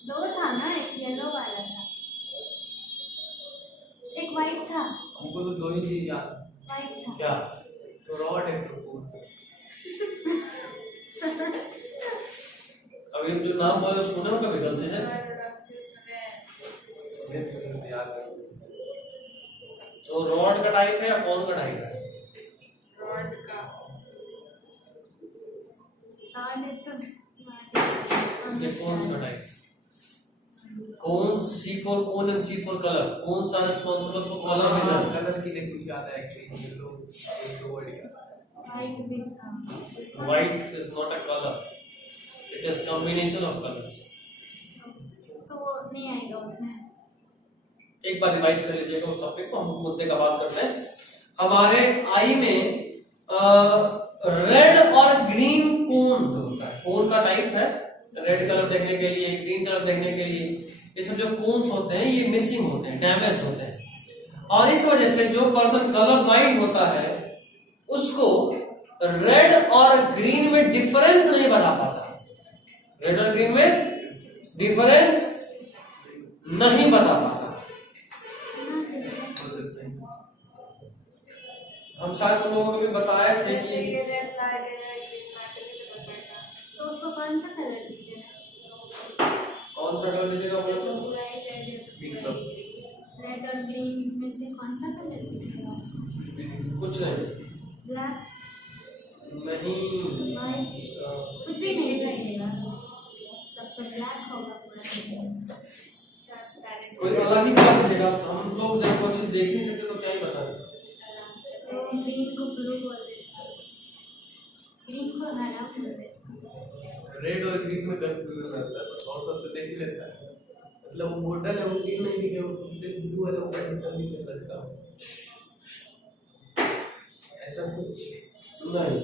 दो था ना, एक येलो वाला था, एक व्हाइट था। हमको तो दो ही चीज याद है। व्हाइट था क्या? तो रॉड एक तो अभी जो नाम बोले सुने हो कभी गलती से? याद नहीं। तो रॉड का टाइप है या कौन का टाइप है? रॉड का ये कौन सा टाइप? कौन C4 कौन एंड C4 कलर कौन सा responsible for colour vision? Colour के लिए कुछ याद है एक्चुअली, येलो एक दो वर्ड याद है। व्हाइट भी था। White is not a color, it is combination of colors. तो वो नहीं आएगा उसमें। एक बार रिवाइज कर लीजिएगा उस टॉपिक को, हम मुद्दे का बात करते हैं। हमारे आई में रेड और ग्रीन कोन जो होता है, कोन का टाइप है, रेड कलर देखने के लिए, ग्रीन कलर देखने के लिए, ये सब जो कोन्स होते हैं ये मिसिंग होते हैं, डैमेज होते हैं, और इस वजह से जो पर्सन कलर ब्लाइंड होता है उसको रेड और ग्रीन में डिफरेंस नहीं बता पाता। रेड और ग्रीन में डिफरेंस नहीं बता पाता। हो सकते हैं। हम शायद तुम लोगों को भी बताए थे जैसे कि ये रेड फ्लैग है, ग्रीन फ्लैग है, भी पता पड़ेगा। तो उसको कौन सा कलर दीजिएगा? कौन सा कलर दीजिएगा बोले तो? पूरा ही रेड है तो Mix पूरा up. ही green। रेड और ग्रीन में से कौन सा कलर दीजिएगा उसको? कुछ नहीं, ब्लैक, नहीं व्हाइट, कुछ भी नहीं लगेगा, तब तो ब्लैक होगा पूरा। ट्रांसपेरेंट कोई अलग ही कलर दीजिएगा। हम लोग जब कोई चीज देख नहीं सकते तो क्या ही बताएं। तो ग्रीन को ब्लू बोल देता है, ग्रीन को हरा बोल देता है। रेड और ग्रीन में कंफ्यूजन रहता है, बस और सब तो देख ही लेता है। मतलब वो मॉडल है, वो ग्रीन नहीं दिखे, उसको सिर्फ ब्लू वाले ऊपर निकल लड़का ऐसा कुछ नहीं,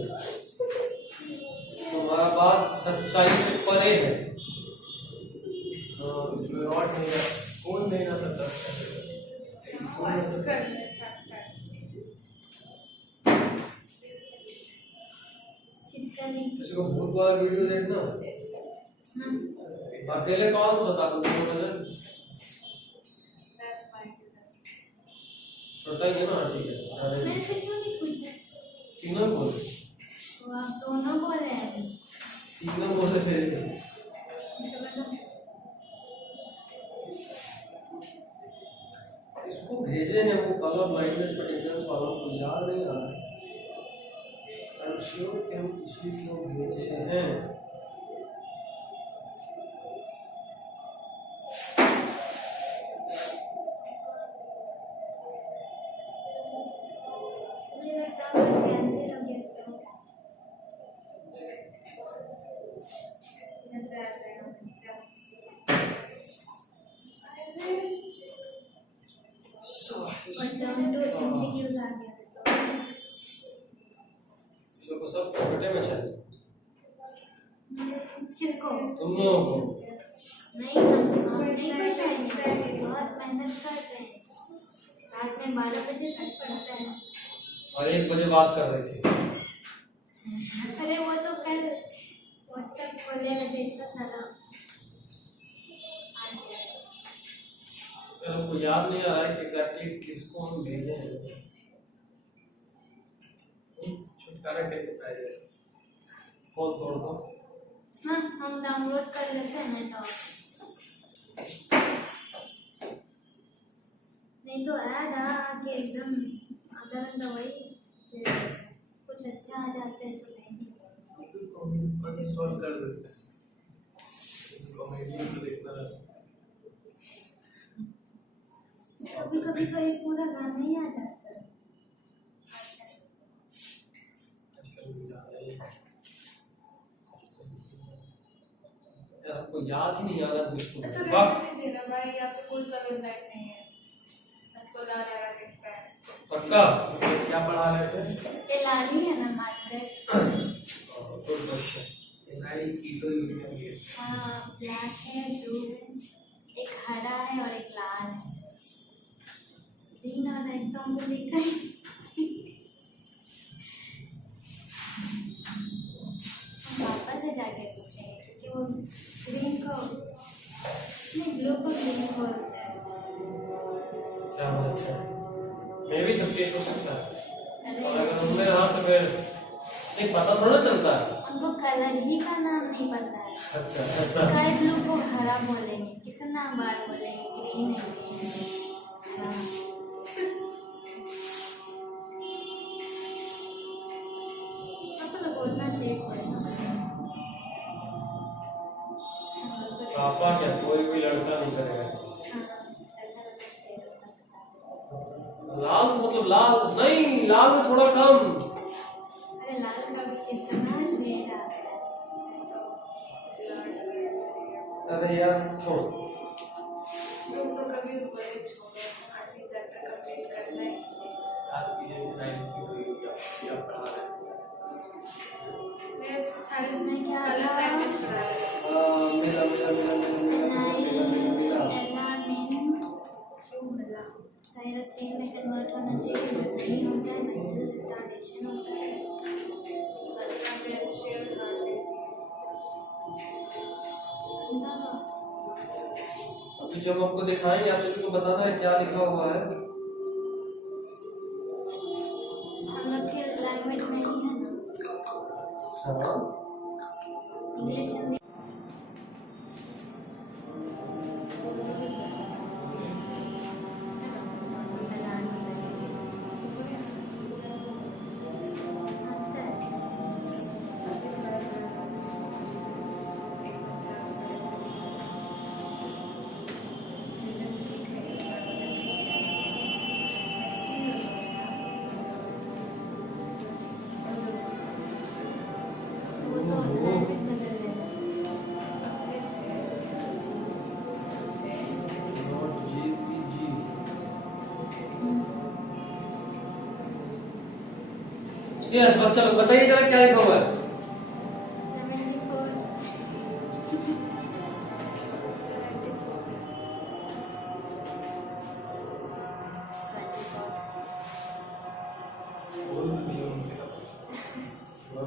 तुम्हारा बात सच्चाई से परे है। इसमें रॉड नहीं है, कौन नहीं ना था बस कर लेता है। चिपका नहीं। किसी को भूत वाला वीडियो देखना, अकेले कौन सोता तुम लोगों में से? That's my business. छोटा ही है ना, ठीक है, बता देंगे। मेरे से क्यों नहीं पूछे? तीनों बोले, तो आप दोनों बोले हैं। तीनों बोले थे। इसको भेजे हैं वो कलर ब्लाइंडनेस का डिफरेंस वालों को याद नहीं आ रहा है। आई एम श्योर कि हम किसी को भेजे हैं। मेरा काम कैंसिल हो गया तो और डाउन टू एमसीक्यूज आ गया तो लोगों को सब कंप्यूटर में तुम लोगों को नहीं, हम नहीं कर पाएंगे, बहुत मेहनत करते हैं। रात में 12 बजे तक चलता है। और 1 बजे बात कर रहे थे। अरे वो तो कल व्हाट्सएप खोलेगा तो इतना सारा आ गया। हमको याद नहीं आ रहा है कि एग्जैक्टली किसको हम भेजे हैं। छुटकारा कैसे पाया जाए? कौन तोड़ दो? हाँ, हम डाउनलोड कर लेते हैं नेट ऑफ। नहीं तो ऐड आके एकदम आधा घंटा वही, फिर कुछ अच्छा आ जाते हैं तो नहीं। अनइंस्टॉल कर देते हैं। कॉमेडी तो देखना है। कभी कभी तो एक पूरा गाना ही आ जाता है। आजकल भी ज्यादा ही यार हमको याद ही नहीं आ रहा कुछ तो तो। रहने दीजिए ना भाई, यहाँ पे कोई कमिटमेंट नहीं है, सबको ला रहा दिखता है। पक्का? क्या पढ़ा रहे थे? ये लाली है ना मार्कर। Good question. एसआई कीटो यूनियन ये हाँ, ब्लैक है, ब्लू है, एक हरा है और एक लाल है। ग्रीन और रेड तो हमको दिखा ही। हम पापा से जाके पूछेंगे कि वो ग्रीन को नहीं, ब्लू को ग्रीन बोलते हैं। क्या बात है। मैं भी तकलीफ हो सकता है। अरे और अगर उनमें रहा तो फिर नहीं पता थोड़ा चलता है। उनको कलर ही का नाम नहीं पता है। अच्छा स्काई ब्लू को हरा बोलेंगे, कितना बार बोलेंगे ग्रीन है, ग्रीन है। हाँ। पापा लोग को उतना शेड है। पापा क्या कोई भी लड़का नहीं करेगा। लाल तो मतलब लाल नहीं, लाल में थोड़ा कम। अरे लाल का भी कितना शेड आता है। अरे यार छोड़। तुम तो कभी ऊपर ही छोड़ो, आज ही चैप्टर कंप्लीट करना है। याद कीजिए कि 9 कीटो यूनियन क्या पढ़ा रहे थे? मैं इसको सारे इसमें क्या अलग था? प्रैक्टिस करा रही मेरा मेरा मेरा मेरा मेरा क्यों मिला? टायरोसिन में कन्वर्ट होना चाहिए, नहीं होता है, मेंटल रिटार्डेशन होता है। शेयर करते अभी जब आपको दिखाएंगे आप सभी को बताना है क्या लिखा हुआ है। हम लोग के लैंग्वेज में ही है ना, हाँ इंग्लिश हिंदी। यस बच्चा लोग बताइए जरा क्या लिखा हुआ है। 74।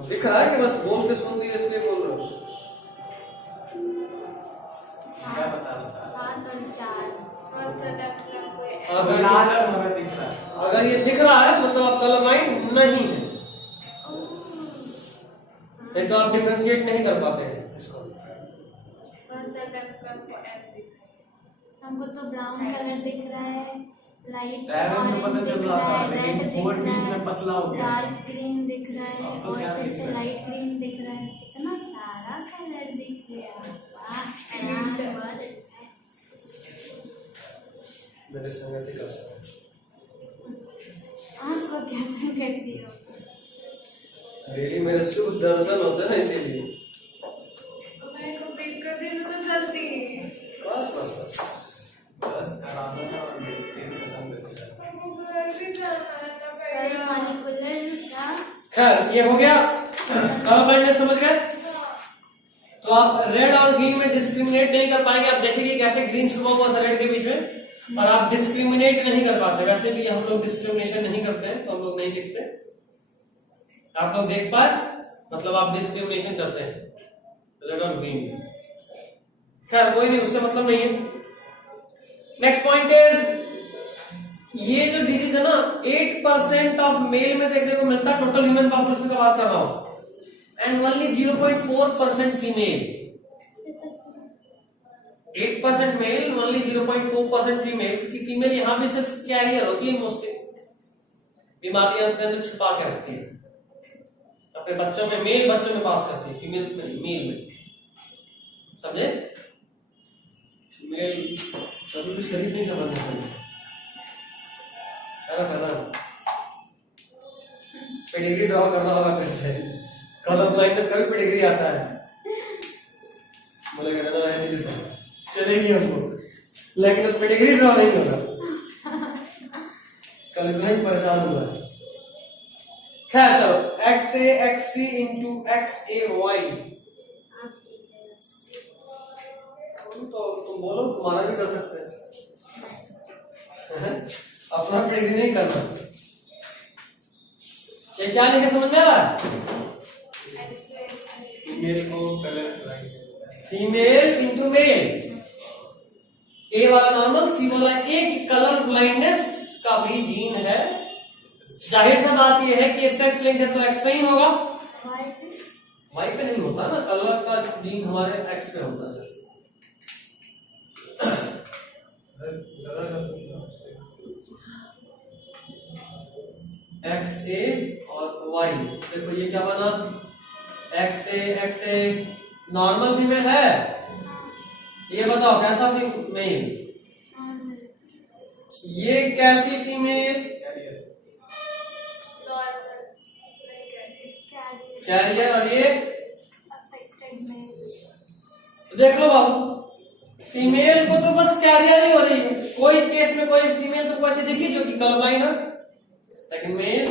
दिख रहा है कि बस बोल के सुन दिए इसलिए बोल रहे हो। क्या बता रहा था? 7 और 4। फर्स्ट अटेम्प्ट में आपको अगर लाल और हरा दिख रहा है। अगर ये दिख रहा है मतलब आप कलर माइंड नहीं है, नहीं तो आप डिफरेंशिएट नहीं कर पाते हैं इसको। फर्स्ट अटेम्प्ट में आपको एम दिखा है। हमको तो ब्राउन कलर दिख रहा है, लाइट 7 में पता चल रहा था, लेकिन रेड दिख 4 बीच रहा में है, पतला हो गया। डार्क ग्रीन दिख रहा है अब तो और क्या फिर दिख से रहा है? लाइट ग्रीन दिख रहा है। कितना सारा कलर दिख गया। वाह यार, बहुत अच्छा है। मेरे संगति कर सकते आपको क्या संगति हो? डेली मेरे शुभ दर्शन होते हैं ना इसीलिए। तो मैं कंप्लीट कर दी इसको जल्दी। बस बस बस बस कराना था और मेडिटेट खत्म कर दिया। हमको घर भी जाना है ना कल मॉलिक्यूलर था। खैर ये हो गया। कलर ब्लाइंडनेस समझ गए? तो आप रेड और ग्रीन में डिस्क्रिमिनेट नहीं कर पाएंगे। आप देखिए कैसे ग्रीन छुपा हुआ था रेड के बीच में, और आप डिस्क्रिमिनेट नहीं कर पाते। वैसे भी हम लोग डिस्क्रिमिनेशन नहीं करते हैं, तो हम लोग नहीं दिखते। आप लोग देख पाए, मतलब आप डिस्क्रिमिनेशन करते हैं रेड और ग्रीन में। खैर कोई नहीं, उससे मतलब नहीं है। नेक्स्ट पॉइंट इज, ये जो डिजीज है ना 8% ऑफ मेल में देखने को मिलता है, टोटल ह्यूमन पॉपुलेशन का बात कर रहा हूं, and only 0.4% female. 8% male, only 0.4% female, क्योंकि फीमेल यहां भी सिर्फ कैरियर होती है, मोस्टली बीमारियां अपने अंदर छुपा के रखती है, अपने बच्चों में, मेल बच्चों में पास करती है, फीमेल्स में नहीं, मेल में। समझे? मेल कभी भी शरीर नहीं समझना चाहिए, पेडिग्री ड्रॉ करना होगा फिर से। कलर ब्लाइंडनेस का भी पेडिग्री आता है, बोलेगा चलेगी हमको, लेकिन पेडिग्री ड्रॉ नहीं होगा। कल इतना ही परेशान हुआ है। खैर चलो, XA/XC into XAY, तो तुम बोलो, तुम्हारा भी कर सकते हैं, अपना पेडिग्री नहीं करना। ये क्या लिखा समझ में आ रहा है? फीमेल को colour blindness, female into male, A वाला नॉर्मल, सी वाला ए की कलर ब्लाइंडनेस का भी जीन है। जाहिर सा बात यह है कि सेक्स लिंक है तो एक्स पे ही होगा, वाई पे नहीं होता ना। कलर का जीन हमारे एक्स पे होता है। कलर का एक्स ए और वाई, देखो ये क्या बना, XA नॉर्मल फीमेल है, ये बताओ कैसा मेल, ये कैसी फीमेल, नॉर्मल नहीं कहती, कैरियर, और ये अफेक्टेड मेल। देख लो बाबू, फीमेल को तो बस कैरियर ही हो रही है, कोई केस में कोई फीमेल तो ऐसे दिखी जो कि कलर ब्लाइंड है, लेकिन मेल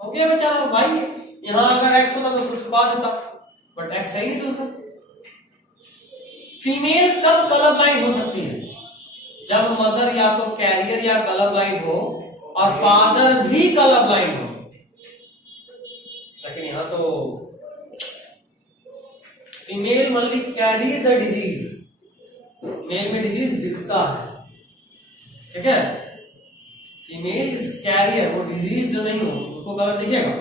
हो गया बेचारा भाई। यहां अगर एक्स होता तो उसको छुपा देता, बट एक्स है ही नहीं। तो फीमेल कब कलर ब्लाइंड हो सकती है? जब मदर या तो कैरियर या कलर ब्लाइंड हो और फादर भी कलर ब्लाइंड हो। लेकिन यहां तो female only carry the disease, male में डिजीज दिखता है, ठीक है। फीमेल इज कैरियर, वो डिजीज जो नहीं हो उसको कलर दिखेगा,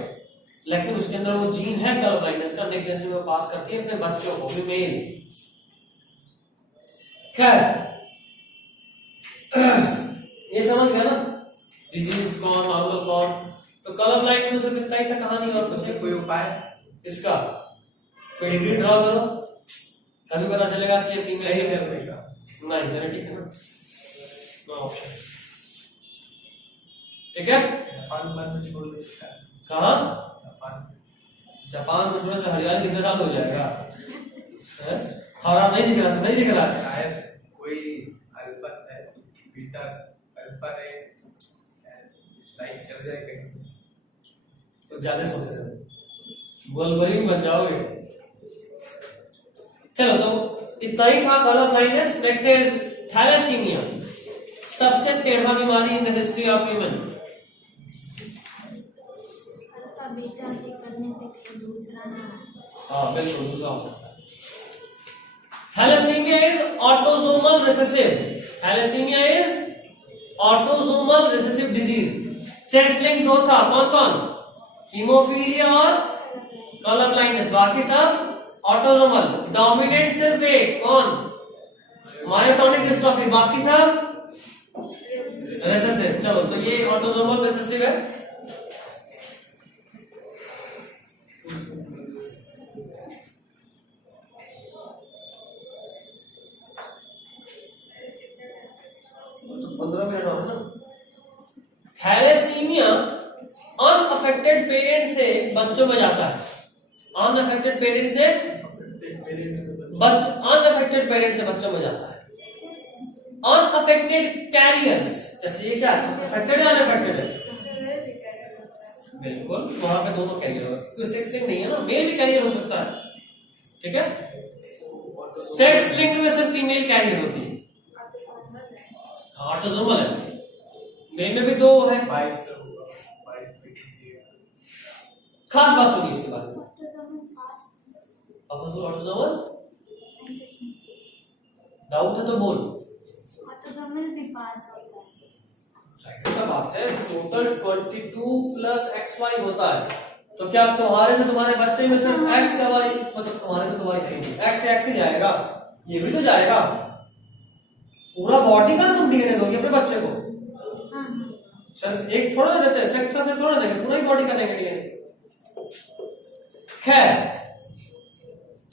लेकिन उसके अंदर वो जीन है कलर ब्लाइंडनेस का, नेक्स्ट जनरेशन में पास करती है अपने बच्चों को, फीमेल। खैर ये समझ गया ना, डिजीज कौन, नॉर्मल कौन। तो कलर ब्लाइंडनेस में कितना ऐसा कहानी और कुछ कोई उपाय इसका, पेडिग्री ड्रॉ करो, तभी पता चलेगा कि ये फीमेल सही है। करने का नहीं जेनेटिक है ना, नो ऑप्शन, ठीक है। जापान में छोड़ देता है, कहा? जापान जापान में छोड़ने से हरियाली कितने साल हो जाएगा, हरा नहीं दिख रहा, नहीं दिख रहा। शायद कोई अल्फा है, बीटा अल्फा है, स्ट्राइक कर जाए कहीं, तो ज्यादा सोच रहे हो, वोल्वरिन बन जाओगे। चलो तो इतना ही था colour blindness. Next is thalassaemia, सबसे टेढ़ा बीमारी in the history of human. Alpha beta के करने से कोई दूसरा ना है। हाँ बिल्कुल, दूसरा हो सकता है। Thalassaemia is autosomal recessive, thalassaemia is autosomal recessive disease. Sex link दो था, कौन कौन? हीमोफीलिया और कलर ब्लाइंडनेस, बाकी सब ऑटोसोमल। डोमिनेंट सिर्फ एक, कौन? मायोटोनिक डिस्ट्रॉफी, बाकी सब रिसेसिव। चलो तो ये ऑटोसोमल रिसेसिव है। तो 15 मिनट और ना। थैलेसीमिया अनअफेक्टेड पेरेंट से बच्चों में जाता है, अनअफेक्टेड पेरेंट से अनअफेक्टेड पेरेंट से बच्चों में जाता है। अनअफेक्टेड कैरियर्स, जैसे ये क्या है, अफेक्टेड या अनअफेक्टेड है? इसमें भी कैरियर होता है। बिल्कुल, वहां पे दोनों कैरियर होगा, क्योंकि सेक्स लिंक नहीं है ना, मेल भी कैरियर हो सकता है। ठीक है। सेक्स लिंक में सिर्फ फीमेल कैरियर होती है। ऑटोसोमल है। ऑटोसोमल है, मेल में भी 2 है। 22 पे होगा, 22 पे किसी खास बात सुनिए इसके बारे में। ऑटोसोमल पास ऑटोसोमल नहीं कुछ नहीं। डाउट है तो बोल। ऑटोसोमल भी पास होता है। ऐसा बात है, टोटल 22 प्लस XY होता है, तो क्या तुम्हारे से तुम्हारे बच्चे में सिर्फ X या Y, मतलब तुम्हारे में तो Y रहेगी, X ही जाएगा, ये भी तो जाएगा। पूरा बॉडी का तुम DNA दोगे अपने बच्चे को, हाँ सिर्फ एक थोड़ा ना देते हैं, सेक्स से थोड़ा देंगे, पूरा ही बॉडी का देंगे DNA। खैर,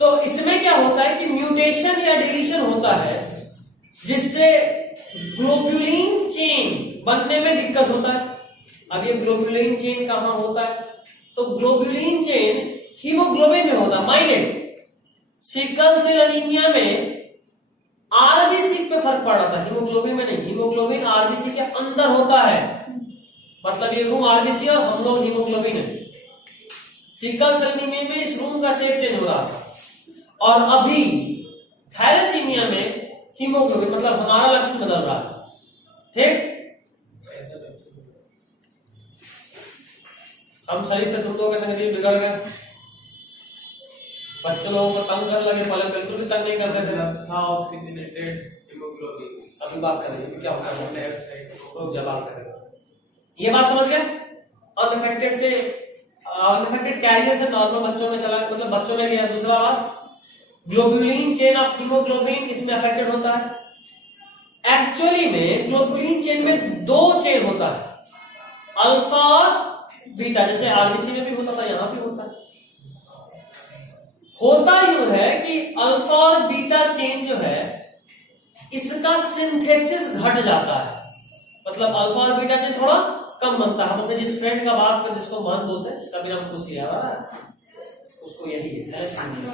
तो इसमें क्या होता है कि म्यूटेशन या डिलीशन होता है, जिससे ग्लोब्यूलिन चेन बनने में दिक्कत होता है। अब ये ग्लोब्यूलिन चेन कहां होता है, तो ग्लोब्यूलिन चेन हीमोग्लोबिन में होता है। माइंडेड, सिकल सेल एनीमिया में आरबीसी पे फर्क पड़ रहा था, हीमोग्लोबिन में नहीं। हीमोग्लोबिन आरबीसी के अंदर होता है, मतलब ये रूम आरबीसी और हम लोग हीमोग्लोबिन है। सिकल सेल एनीमिया में इस रूम का शेप चेंज हो रहा था, और अभी थैलेसीमिया में हीमोग्लोबिन मतलब हमारा लक्षण बदल रहा है। ठीक, ऐसा लगता है। हम शरीर से तुम लोगों के संग बिगड़ गए, बच्चों लोगों को तंग करने लगे, पहले बिल्कुल भी तंग नहीं करते थे। मतलब था ऑक्सीजनेटेड हीमोग्लोबिन, अभी बात करेंगे कि क्या होता है, लेफ्ट साइड को रुक जा, बात करेंगे। ये बात समझ गए। अनइफेक्टेड से अनइफेक्टेड कैरियर से नॉर्मल बच्चों में चला, मतलब बच्चों में गया। दूसरा बात, ग्लोब्यूलिन चेन ऑफ हीमोग्लोबिन इसमें अफेक्टेड होता है। एक्चुअली में ग्लोब्यूलिन चेन में 2 चेन होता है, अल्फा और बीटा, जैसे आरबीसी में भी होता था, यहां भी होता है। होता यूं है कि अल्फा और बीटा चेन जो है, इसका सिंथेसिस घट जाता है, मतलब अल्फा और बीटा चेन थोड़ा कम बनता है। हम अपने जिस फ्रेंड का बात कर, जिसको मन बोलते हैं, इसका भी नाम खुशी है, उसको यही है थैलेसीमिया।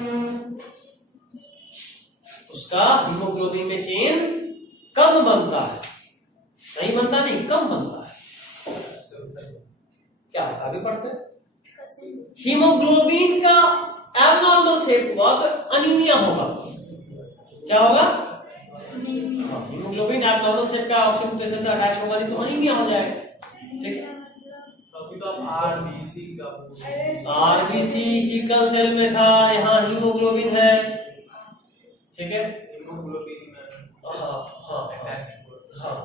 उसका हीमोग्लोबिन में चेन कम बनता है, नहीं बनता, नहीं कम बनता है। क्या होता है, अभी पढ़ते हैं। हीमोग्लोबिन का एबनॉर्मल शेप हुआ तो अनीमिया होगा। क्या होगा, हीमोग्लोबिन एबनॉर्मल शेप का ऑक्सीजन से अटैच होगा, नहीं तो अनीमिया हो जाएगा। ठीक है, अभी तो आप आरबीसी का आरबीसी सिकल सेल में था, यहाँ हीमोग्लोबिन है। ठीक है, हीमोग्लोबिन में हाँ हाँ अटैच हुआ। हाँ।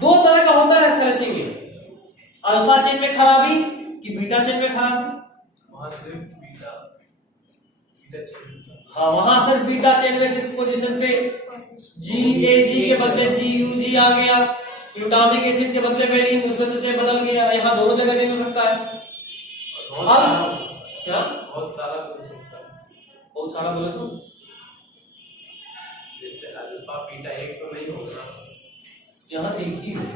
2 तरह का होता है थैलेसीमिया, अल्फा चेन में खराबी कि बीटा चेन में खराबी। वहां सिर्फ बीटा चेन। हाँ, वहां सिर्फ बीटा चेन में 6 पोजीशन पे GAG के बदले GUG आ गया, ग्लूटामिक एसिड के बदले वेलिन, उसमें से शेप बदल गया। यहाँ दोनों जगह चेंज हो सकता है। क्या बहुत सारा हो सकता है, बहुत सारा बोले तो, जैसे अल्फा बीटा एक तो नहीं होगा, यहाँ एक ही है,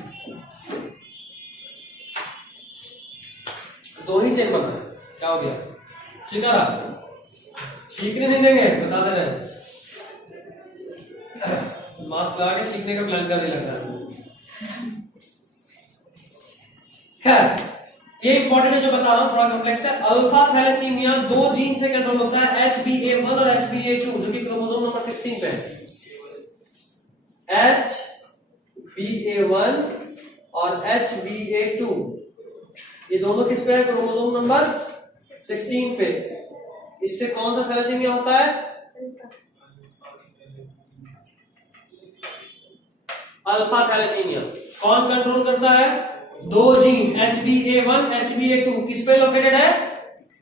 2 ही चेन बना है। क्या हो गया, चिका रहा, सीखने नहीं देंगे, बता दे रहे हैं। मास्क लगा के सीखने का प्लान करने लगा। खैर, ये इंपॉर्टेंट है जो बता रहा हूं, थोड़ा कॉम्प्लेक्स है। अल्फा थैलेसीमिया 2 जीन से कंट्रोल होता है, HbA1 और HbA2, जो कि क्रोमोसोम नंबर 16 पे है। HbA1 और HbA2 ये दोनों किस पे है, क्रोमोसोम नंबर 16 पे। इससे कौन सा थैलेसीमिया होता है, अल्फा थैलेसीमिया। कौन कंट्रोल करता है, 2 जीन HbA1 HbA2 किस पे लोकेटेड है,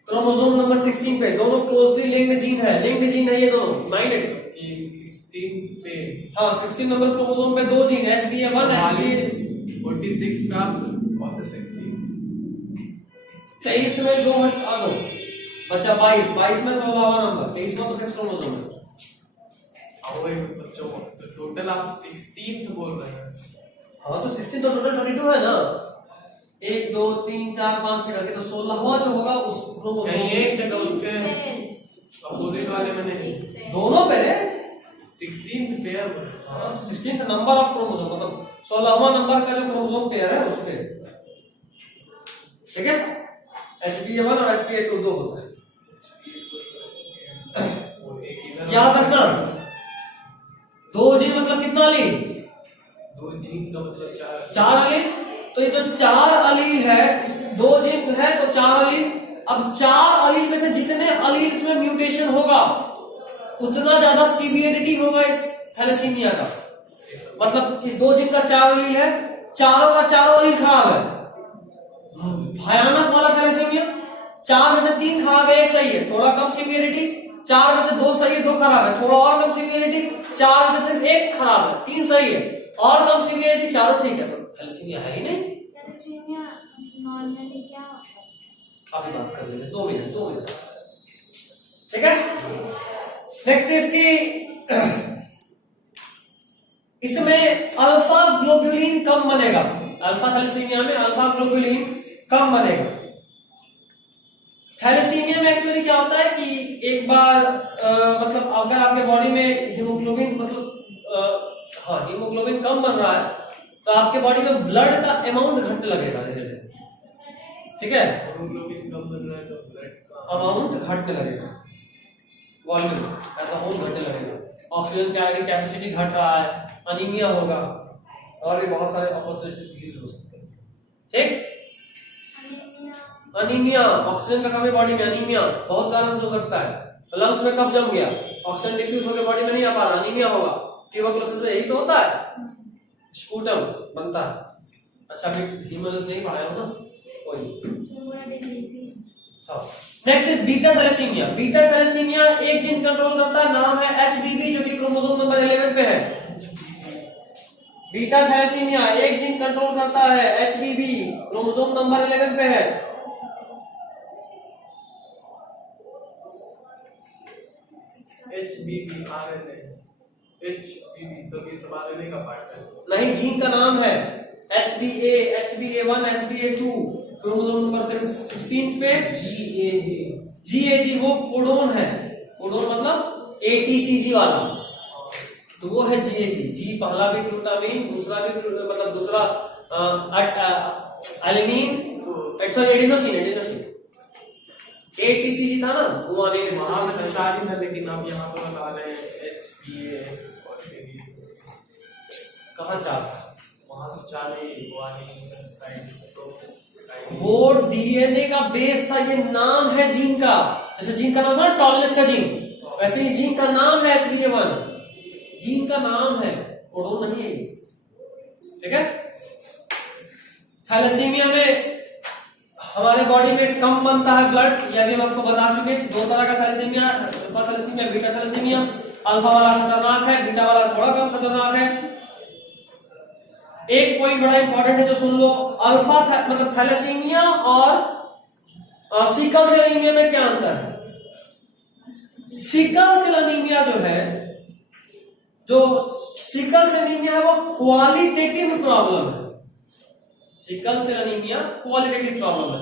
क्रोमोसोम नंबर 16 पे। दोनों क्लोजली लिंक्ड जीन है, ये दोनों माइंडेड। 16 पे, हाँ, 16 नंबर क्रोमोसोम पे 2 जीन HbA1 HbA2। 46 का और 16 23 में 2 हटा दो, बचा 22 में 16वां नंबर, 23 में तो सेक्स क्रोमोसोम है। बच्चों तो टोटल आप 16 बोल रहे हैं। हाँ, तो 16 तो टोटल 22 है ना, 1 2 3 4 5 6 करके, तो 16वां जो होगा उस क्रोमोसोम कहीं एक जगह उसके अपोजिट वाले में नहीं, दोनों पे है। 16th pair. हाँ, 16th नंबर ऑफ क्रोमोसोम, मतलब 16वां नंबर का जो क्रोमोसोम पेयर है उस पे। ठीक है, HbA1 और HbA2 2 होता है। याद रखना, 2 जीन मतलब कितना अलील? 2 जीन का मतलब 4 अलील। तो ये जो 4 अलील है, 2 जीन है तो 4 अलील। अब 4 अलील में से जितने अलील में म्यूटेशन होगा उतना ज्यादा सीवियरिटी होगा इस थैलेसीमिया का। मतलब इस 2 जीन का 4 अलील है, चारों का चारों अलील खराब है, भयानक वाला थैलेसीमिया। 4 में से 3 खराब है, 1 सही है, थोड़ा कम सीवियरिटी। 4 में से 2 सही है, 2 खराब है, थोड़ा और कम सीवियरिटी। 4 में से सिर्फ 1 खराब है, 3 सही है और कम सीवियरिटी, चारों ठीक है। तो थैलेसीमिया है ही नहीं। थैलेसीमिया नॉर्मली क्या होता है? अभी बात कर लेंगे, 2 मिनट, ठीक है। नेक्स्ट इसकी इसमें अल्फा ग्लोबुलिन कम बनेगा। अल्फा थैलेसीमिया में अल्फा ग्लोबुलिन कम बनेगा। थैलेसीमिया में एक्चुअली क्या होता है कि एक बार मतलब अगर आपके बॉडी में हीमोग्लोबिन हीमोग्लोबिन कम बन रहा है तो आपके बॉडी में ब्लड का अमाउंट घटने लगेगा धीरे धीरे, ठीक है। हीमोग्लोबिन कम बन रहा है तो ब्लड का अमाउंट घटने लगेगा, वॉल्यूम ऐसा होल घटने लगेगा, ऑक्सीजन की कैपेसिटी घट रहा है, अनीमिया होगा और भी बहुत सारे अपॉर्चुनिस्टिक डिजीज हो सकते हैं, ठीक। अनीमिया, ऑक्सीजन का कमी बॉडी में, अनीमिया बहुत कारण से हो सकता है। लंग्स में कफ जम गया, ऑक्सीजन डिफ्यूज होकर बॉडी में नहीं आ पा रहा, अनीमिया होगा। ट्यूबरकुलोसिस में यही तो होता है, स्पूटम बनता है। अच्छा फिर हीमोग्लोबिन नहीं पढ़ाया हो ना, कोई हाँ। Next is beta thalassemia. Beta thalassemia एक जीन कंट्रोल करता है, नाम है HBB, जो कि क्रोमोसोम नंबर 11 पे है। बीटा थैलेसीमिया एक जीन कंट्रोल करता है, HBB क्रोमोसोम नंबर 11 पे है। HBB RNA, HBB सभी सब RNA का पार्ट है। नहीं, जीन का नाम है HBA, HBA1, HBA2 chromosome number 16 पे। GAG वो कोडोन है, कोडोन मतलब ATCG वाला, तो वो है GAG। जी पहला भी ग्लूटामिन, दूसरा भी मतलब दूसरा एलेनिन, सॉरी एडेनोसिन। ATCG था ना, घुमाने के वहां पे शादी था, लेकिन आप यहाँ पर बता रहे हैं HBA और AB। कहाँ चार? वहां तो चाली गुआनी साइड तो वो डीएनए का बेस था, ये नाम है जीन का। जैसे जीन का नाम है टॉलनेस का जीन, वैसे ही जीन का नाम है HBA1, जीन का नाम है, कोडोन नहीं है, ठीक है। थैलेसीमिया में हमारे बॉडी में कम बनता है ब्लड, यह भी हम आपको बता चुके। 2 तरह का thalassemia, alpha thalassemia, beta thalassemia. Alpha वाला खतरनाक है, बीटा वाला थोड़ा कम खतरनाक है। एक पॉइंट बड़ा इंपॉर्टेंट है जो सुन लो, अल्फा मतलब थैलेसीमिया और सिकल सेल एनीमिया में क्या अंतर है। सिकल सेल एनीमिया जो है, जो सिकल सेल एनीमिया है वो क्वालिटेटिव प्रॉब्लम है। Sickle cell anaemia qualitative problem है,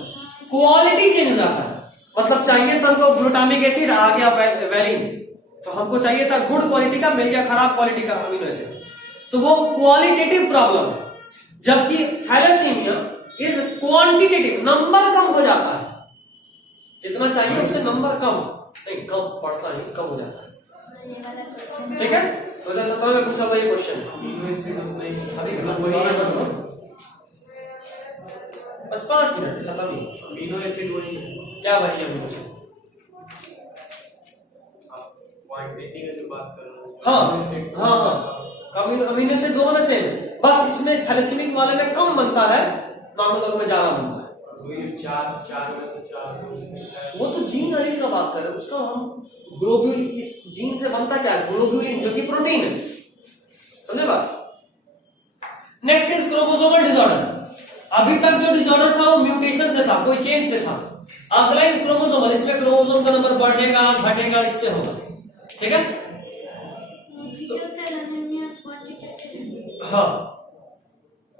क्वालिटी चेंज हो जाता है। मतलब चाहिए था हमको ग्लूटामिक एसिड, आ गया वेलिन, तो हमको चाहिए था गुड क्वालिटी का, मिल गया खराब क्वालिटी का अमीनो एसिड, तो वो क्वालिटेटिव प्रॉब्लम है। जबकि थैलेसीमिया इज क्वांटिटेटिव, नंबर कम हो जाता है, जितना चाहिए उससे नंबर कम नहीं, कम पड़ता नहीं, कम हो जाता है, ठीक है। 2017 में पूछा हुआ ये क्वेश्चन, अमीनो एसिड अभी वही बस 5 मिनट खत्म ही। अमीनो एसिड वही है, क्या वही अमीनो एसिड? आप क्वांटिटी की जो बात कर रहे हो। हाँ, अमीनो एसिड दोनों में सेम, बस इसमें थैलेसीमिक वाले में कम बनता है, नॉर्मल वाले में ज्यादा बनता है। वही 4 में से 4 वो तो जीन अलील का बात कर रहे हैं, उसका हम ग्लोब्यूलिन, इस जीन से बनता क्या है, ग्लोब्यूलिन, जो कि प्रोटीन है, समझे बात। Next is chromosomal disorder. अभी तक जो डिसऑर्डर था वो म्यूटेशन से था, कोई चेंज से था। अगला इज क्रोमोसोमल, इसमें क्रोमोसोम का नंबर बढ़ेगा घटेगा, इससे होगा, ठीक है। हाँ,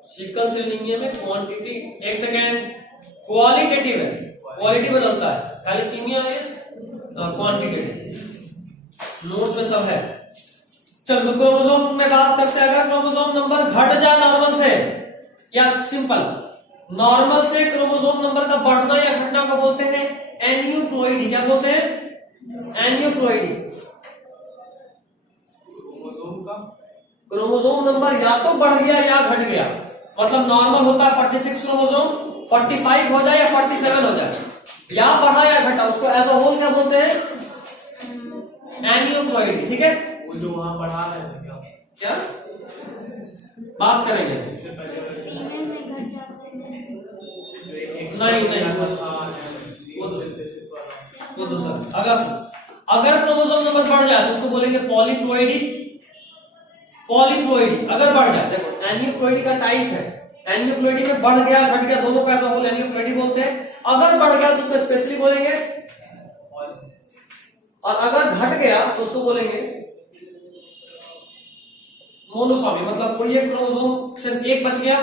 सिकल सेल एनीमिया में क्वांटिटी, एक सेकेंड, क्वालिटेटिव है, क्वालिटी बदलता है। थैलेसीमिया इज क्वांटिटेटिव, नोट्स में सब है। चलो क्रोमोसोम में बात करते हैं। अगर क्रोमोसोम नंबर घट जाए नॉर्मल से, या सिंपल नॉर्मल से क्रोमोसोम नंबर का बढ़ना या घटना को बोलते हैं एन्यूप्लॉइडी। क्या बोलते हैं? एन्यूप्लॉइडी। क्रोमोसोम नंबर या तो बढ़ गया या घट गया, मतलब नॉर्मल होता है 46 क्रोमोसोम, 45 हो जाए या 47 हो जाए, या बढ़ा या घटा, उसको एज अ होल क्या बोलते हैं? एनियोप्लॉइडी। ठीक है, वो जो वहाँ पढ़ा रहे थे क्या क्या बात करेंगे? इससे पहले फीमेल में घट जाते हैं। जो एक नहीं। था वो तो- synthesis वाला। वो दूसरा। अगर क्रोमोसोम नंबर बढ़ जाए तो उसको बोलेंगे पॉलीप्लॉइडी। पॉलीप्लॉइडी अगर बढ़ जाए, देखो एनियोप्लॉइडी का टाइप है, एनियोप्लॉइडी में बढ़ गया घट गया दोनों का एज अ होल एनियोप्लॉइडी बोलते हैं। अगर बढ़ गया तो उसको स्पेशली बोलेंगे, और अगर घट गया तो उसको बोलेंगे मोनोसोमी, मतलब कोई एक क्रोमोसोम सिर्फ एक बच गया,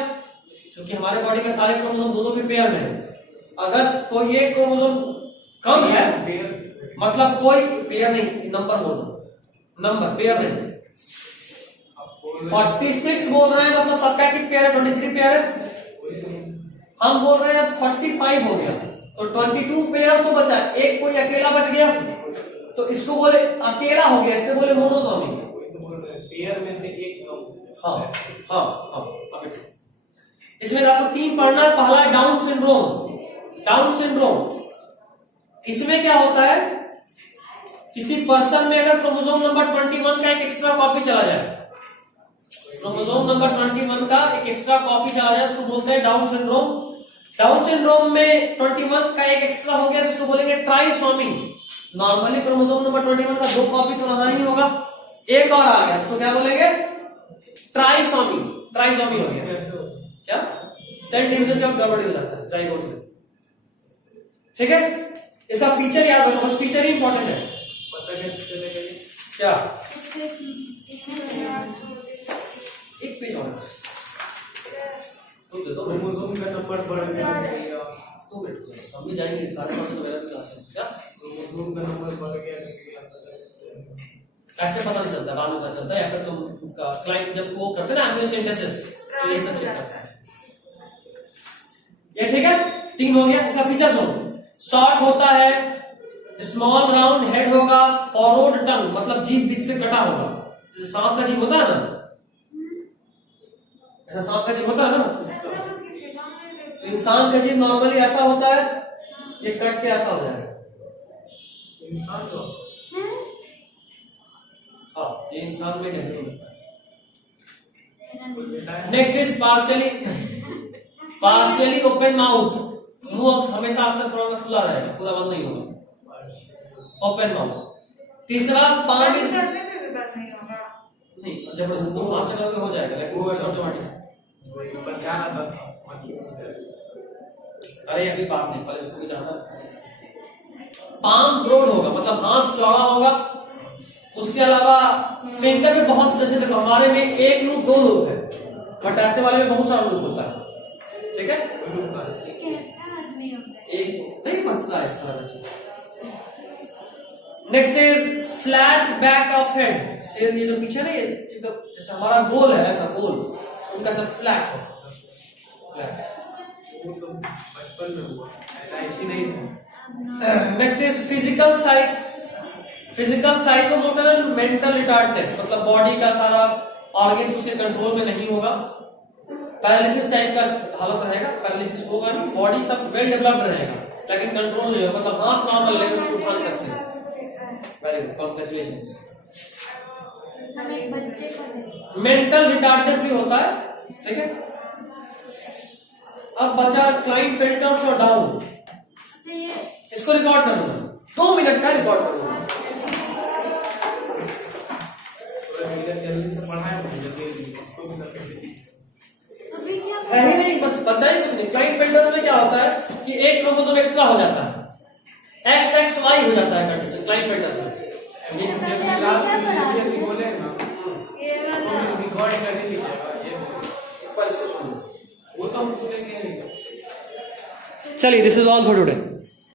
क्योंकि हमारे बॉडी में सारे क्रोमोसोम दो के पेयर में है। अगर कोई एक क्रोमोसोम कम है, मतलब कोई पेयर नहीं, नंबर बोलो, नंबर पेयर नहीं। 46 बोल रहे हैं मतलब सबका एक पेयर है, 23 पेयर है। हम बोल रहे हैं 45 हो गया तो 22 पेयर तो बचा, एक कोई अकेला बच गया तो इसको बोले अकेला हो गया, इसको बोले मोनोसोमी। पेयर में से एक कम। हाँ हाँ हाँ, अभी ठीक। इसमें आपको 3 पढ़ना है। पहला है डाउन सिंड्रोम। डाउन सिंड्रोम इसमें क्या होता है, किसी पर्सन में अगर क्रोमोसोम नंबर 21 का एक एक्स्ट्रा कॉपी चला जाए, क्रोमोसोम नंबर 21 का एक एक्स्ट्रा कॉपी चला जाए, उसको बोलते हैं डाउन सिंड्रोम। डाउन सिंड्रोम में 21 का एक एक्स्ट्रा हो गया तो उसको बोलेंगे ट्राइसोमी। नॉर्मली क्रोमोसोम नंबर 21 का 2 कॉपी तो रहा ही होगा, एक और आ गया तो उसको क्या बोलेंगे? ट्राइसोमी। ट्राइसोमी हो गया। क्या सेल डिवीजन जब गड़बड़ी हो जाता है जाइगोट में। ठीक है, इसका फीचर याद रखो, बस फीचर ही इंपॉर्टेंट है। पता कैसे चलेगा ये? क्या उससे फीमेल एक पेज और तो दे दो, क्रोमोसोम का नंबर बढ़ गया। 2 मिनट चलो, समझ जाएंगे। 5:30 तो मेरा भी क्लास है। क्या क्रोमोसोम का नंबर बढ़ गया घट गया पता कैसे चलेगा? ऐसे पता नहीं चलता, बाद में पता चलता है, या फिर तुम उसका क्लाइंट जब वो करते हैं ना एम्नियोसेंटेसिस, तो ये सब चेक करता है। ये ठीक है, 3 हो गया। इसका फीचर सुनो, शॉर्ट होता है, स्मॉल राउंड हेड होगा, फॉरवर्ड टंग मतलब जीभ बीच से कटा होगा, जैसे सांप का जीभ होता है ना, ऐसा सांप का जीभ होता है ना, ऐसा तो किसी गाँव में देखते तो इंसान का जीभ नॉर्मली ऐसा होता है, ये कट के ऐसा हो जाएगा। इंसान तो हाँ, ये इंसान में नहीं होता है। कोई बेटा है next is partially open mouth. मुंह हमेशा अक्सर थोड़ा सा खुला रहेगा, पूरा बंद नहीं होगा, ओपन माउथ। तीसरा पाम हैं। करने में भी बात नहीं होगा। नहीं, जबरदस्ती तुम हाथ चलाओगे हो जाएगा, लेकिन वो वो है ऑटोमेटिक। वही बचा रहा था बाकी हो जाएगा। अरे अभी बात नहीं, पहले इसको भी जानना। पाम ब्रॉड होगा मतलब हाथ चौड़ा होगा। उसके अलावा फिंगर में बहुत, जैसे देखो हमारे में 1 लूप 2 लूप है, बट ऐसे वाले में बहुत सारा लूप होता है। ठीक है, कोई लोग का कैसा आदमी होता है? एक तो नहीं बचता है इस तरह का चीज। Next is flat back of head. शेर ये जो पीछे ना, ये तो जैसे हमारा गोल है, ऐसा गोल, उनका सब फ्लैट है, फ्लैट। वो तो बचपन में हुआ, ऐसा ऐसी नहीं था। Next is physical psychomotor and mental retardness, मतलब बॉडी का सारा ऑर्गन उसके कंट्रोल में नहीं होगा। पैरालिसिस टाइप का हालत रहेगा, पैरालिसिस होगा नहीं, बॉडी सब वेल डेवलप्ड रहेगा लेकिन कंट्रोल नहीं होगा, मतलब हाथ नॉर्मल लेवल से उठा नहीं सकते। Very good, congratulations. हम एक बच्चे को देखे। मेंटल रिटार्डनेस भी होता है। ठीक है, अब बचा क्लाइंट फिल्टर्स और डाउन। अच्छा, ये इसको रिकॉर्ड कर दूंगा, 2 मिनट का रिकॉर्ड कर दूंगा। जल्दी से पढ़ाया जल्दी उसको भी करके अभी क्या है ही नहीं, बस बचा ही कुछ नहीं। क्लाइंट फिल्टर्स में क्या होता है कि एक क्रोमोसोम एक्स्ट्रा हो जाता है, XXY हो जाता है कंडीशन क्लाइंट फिल्टर्स में। बोले ना ये वाला रिकॉर्ड कर ही लीजिएगा ये एक बार इसको सुनो। वो तो हम सुनेंगे नहीं। चलिए, this is all for today.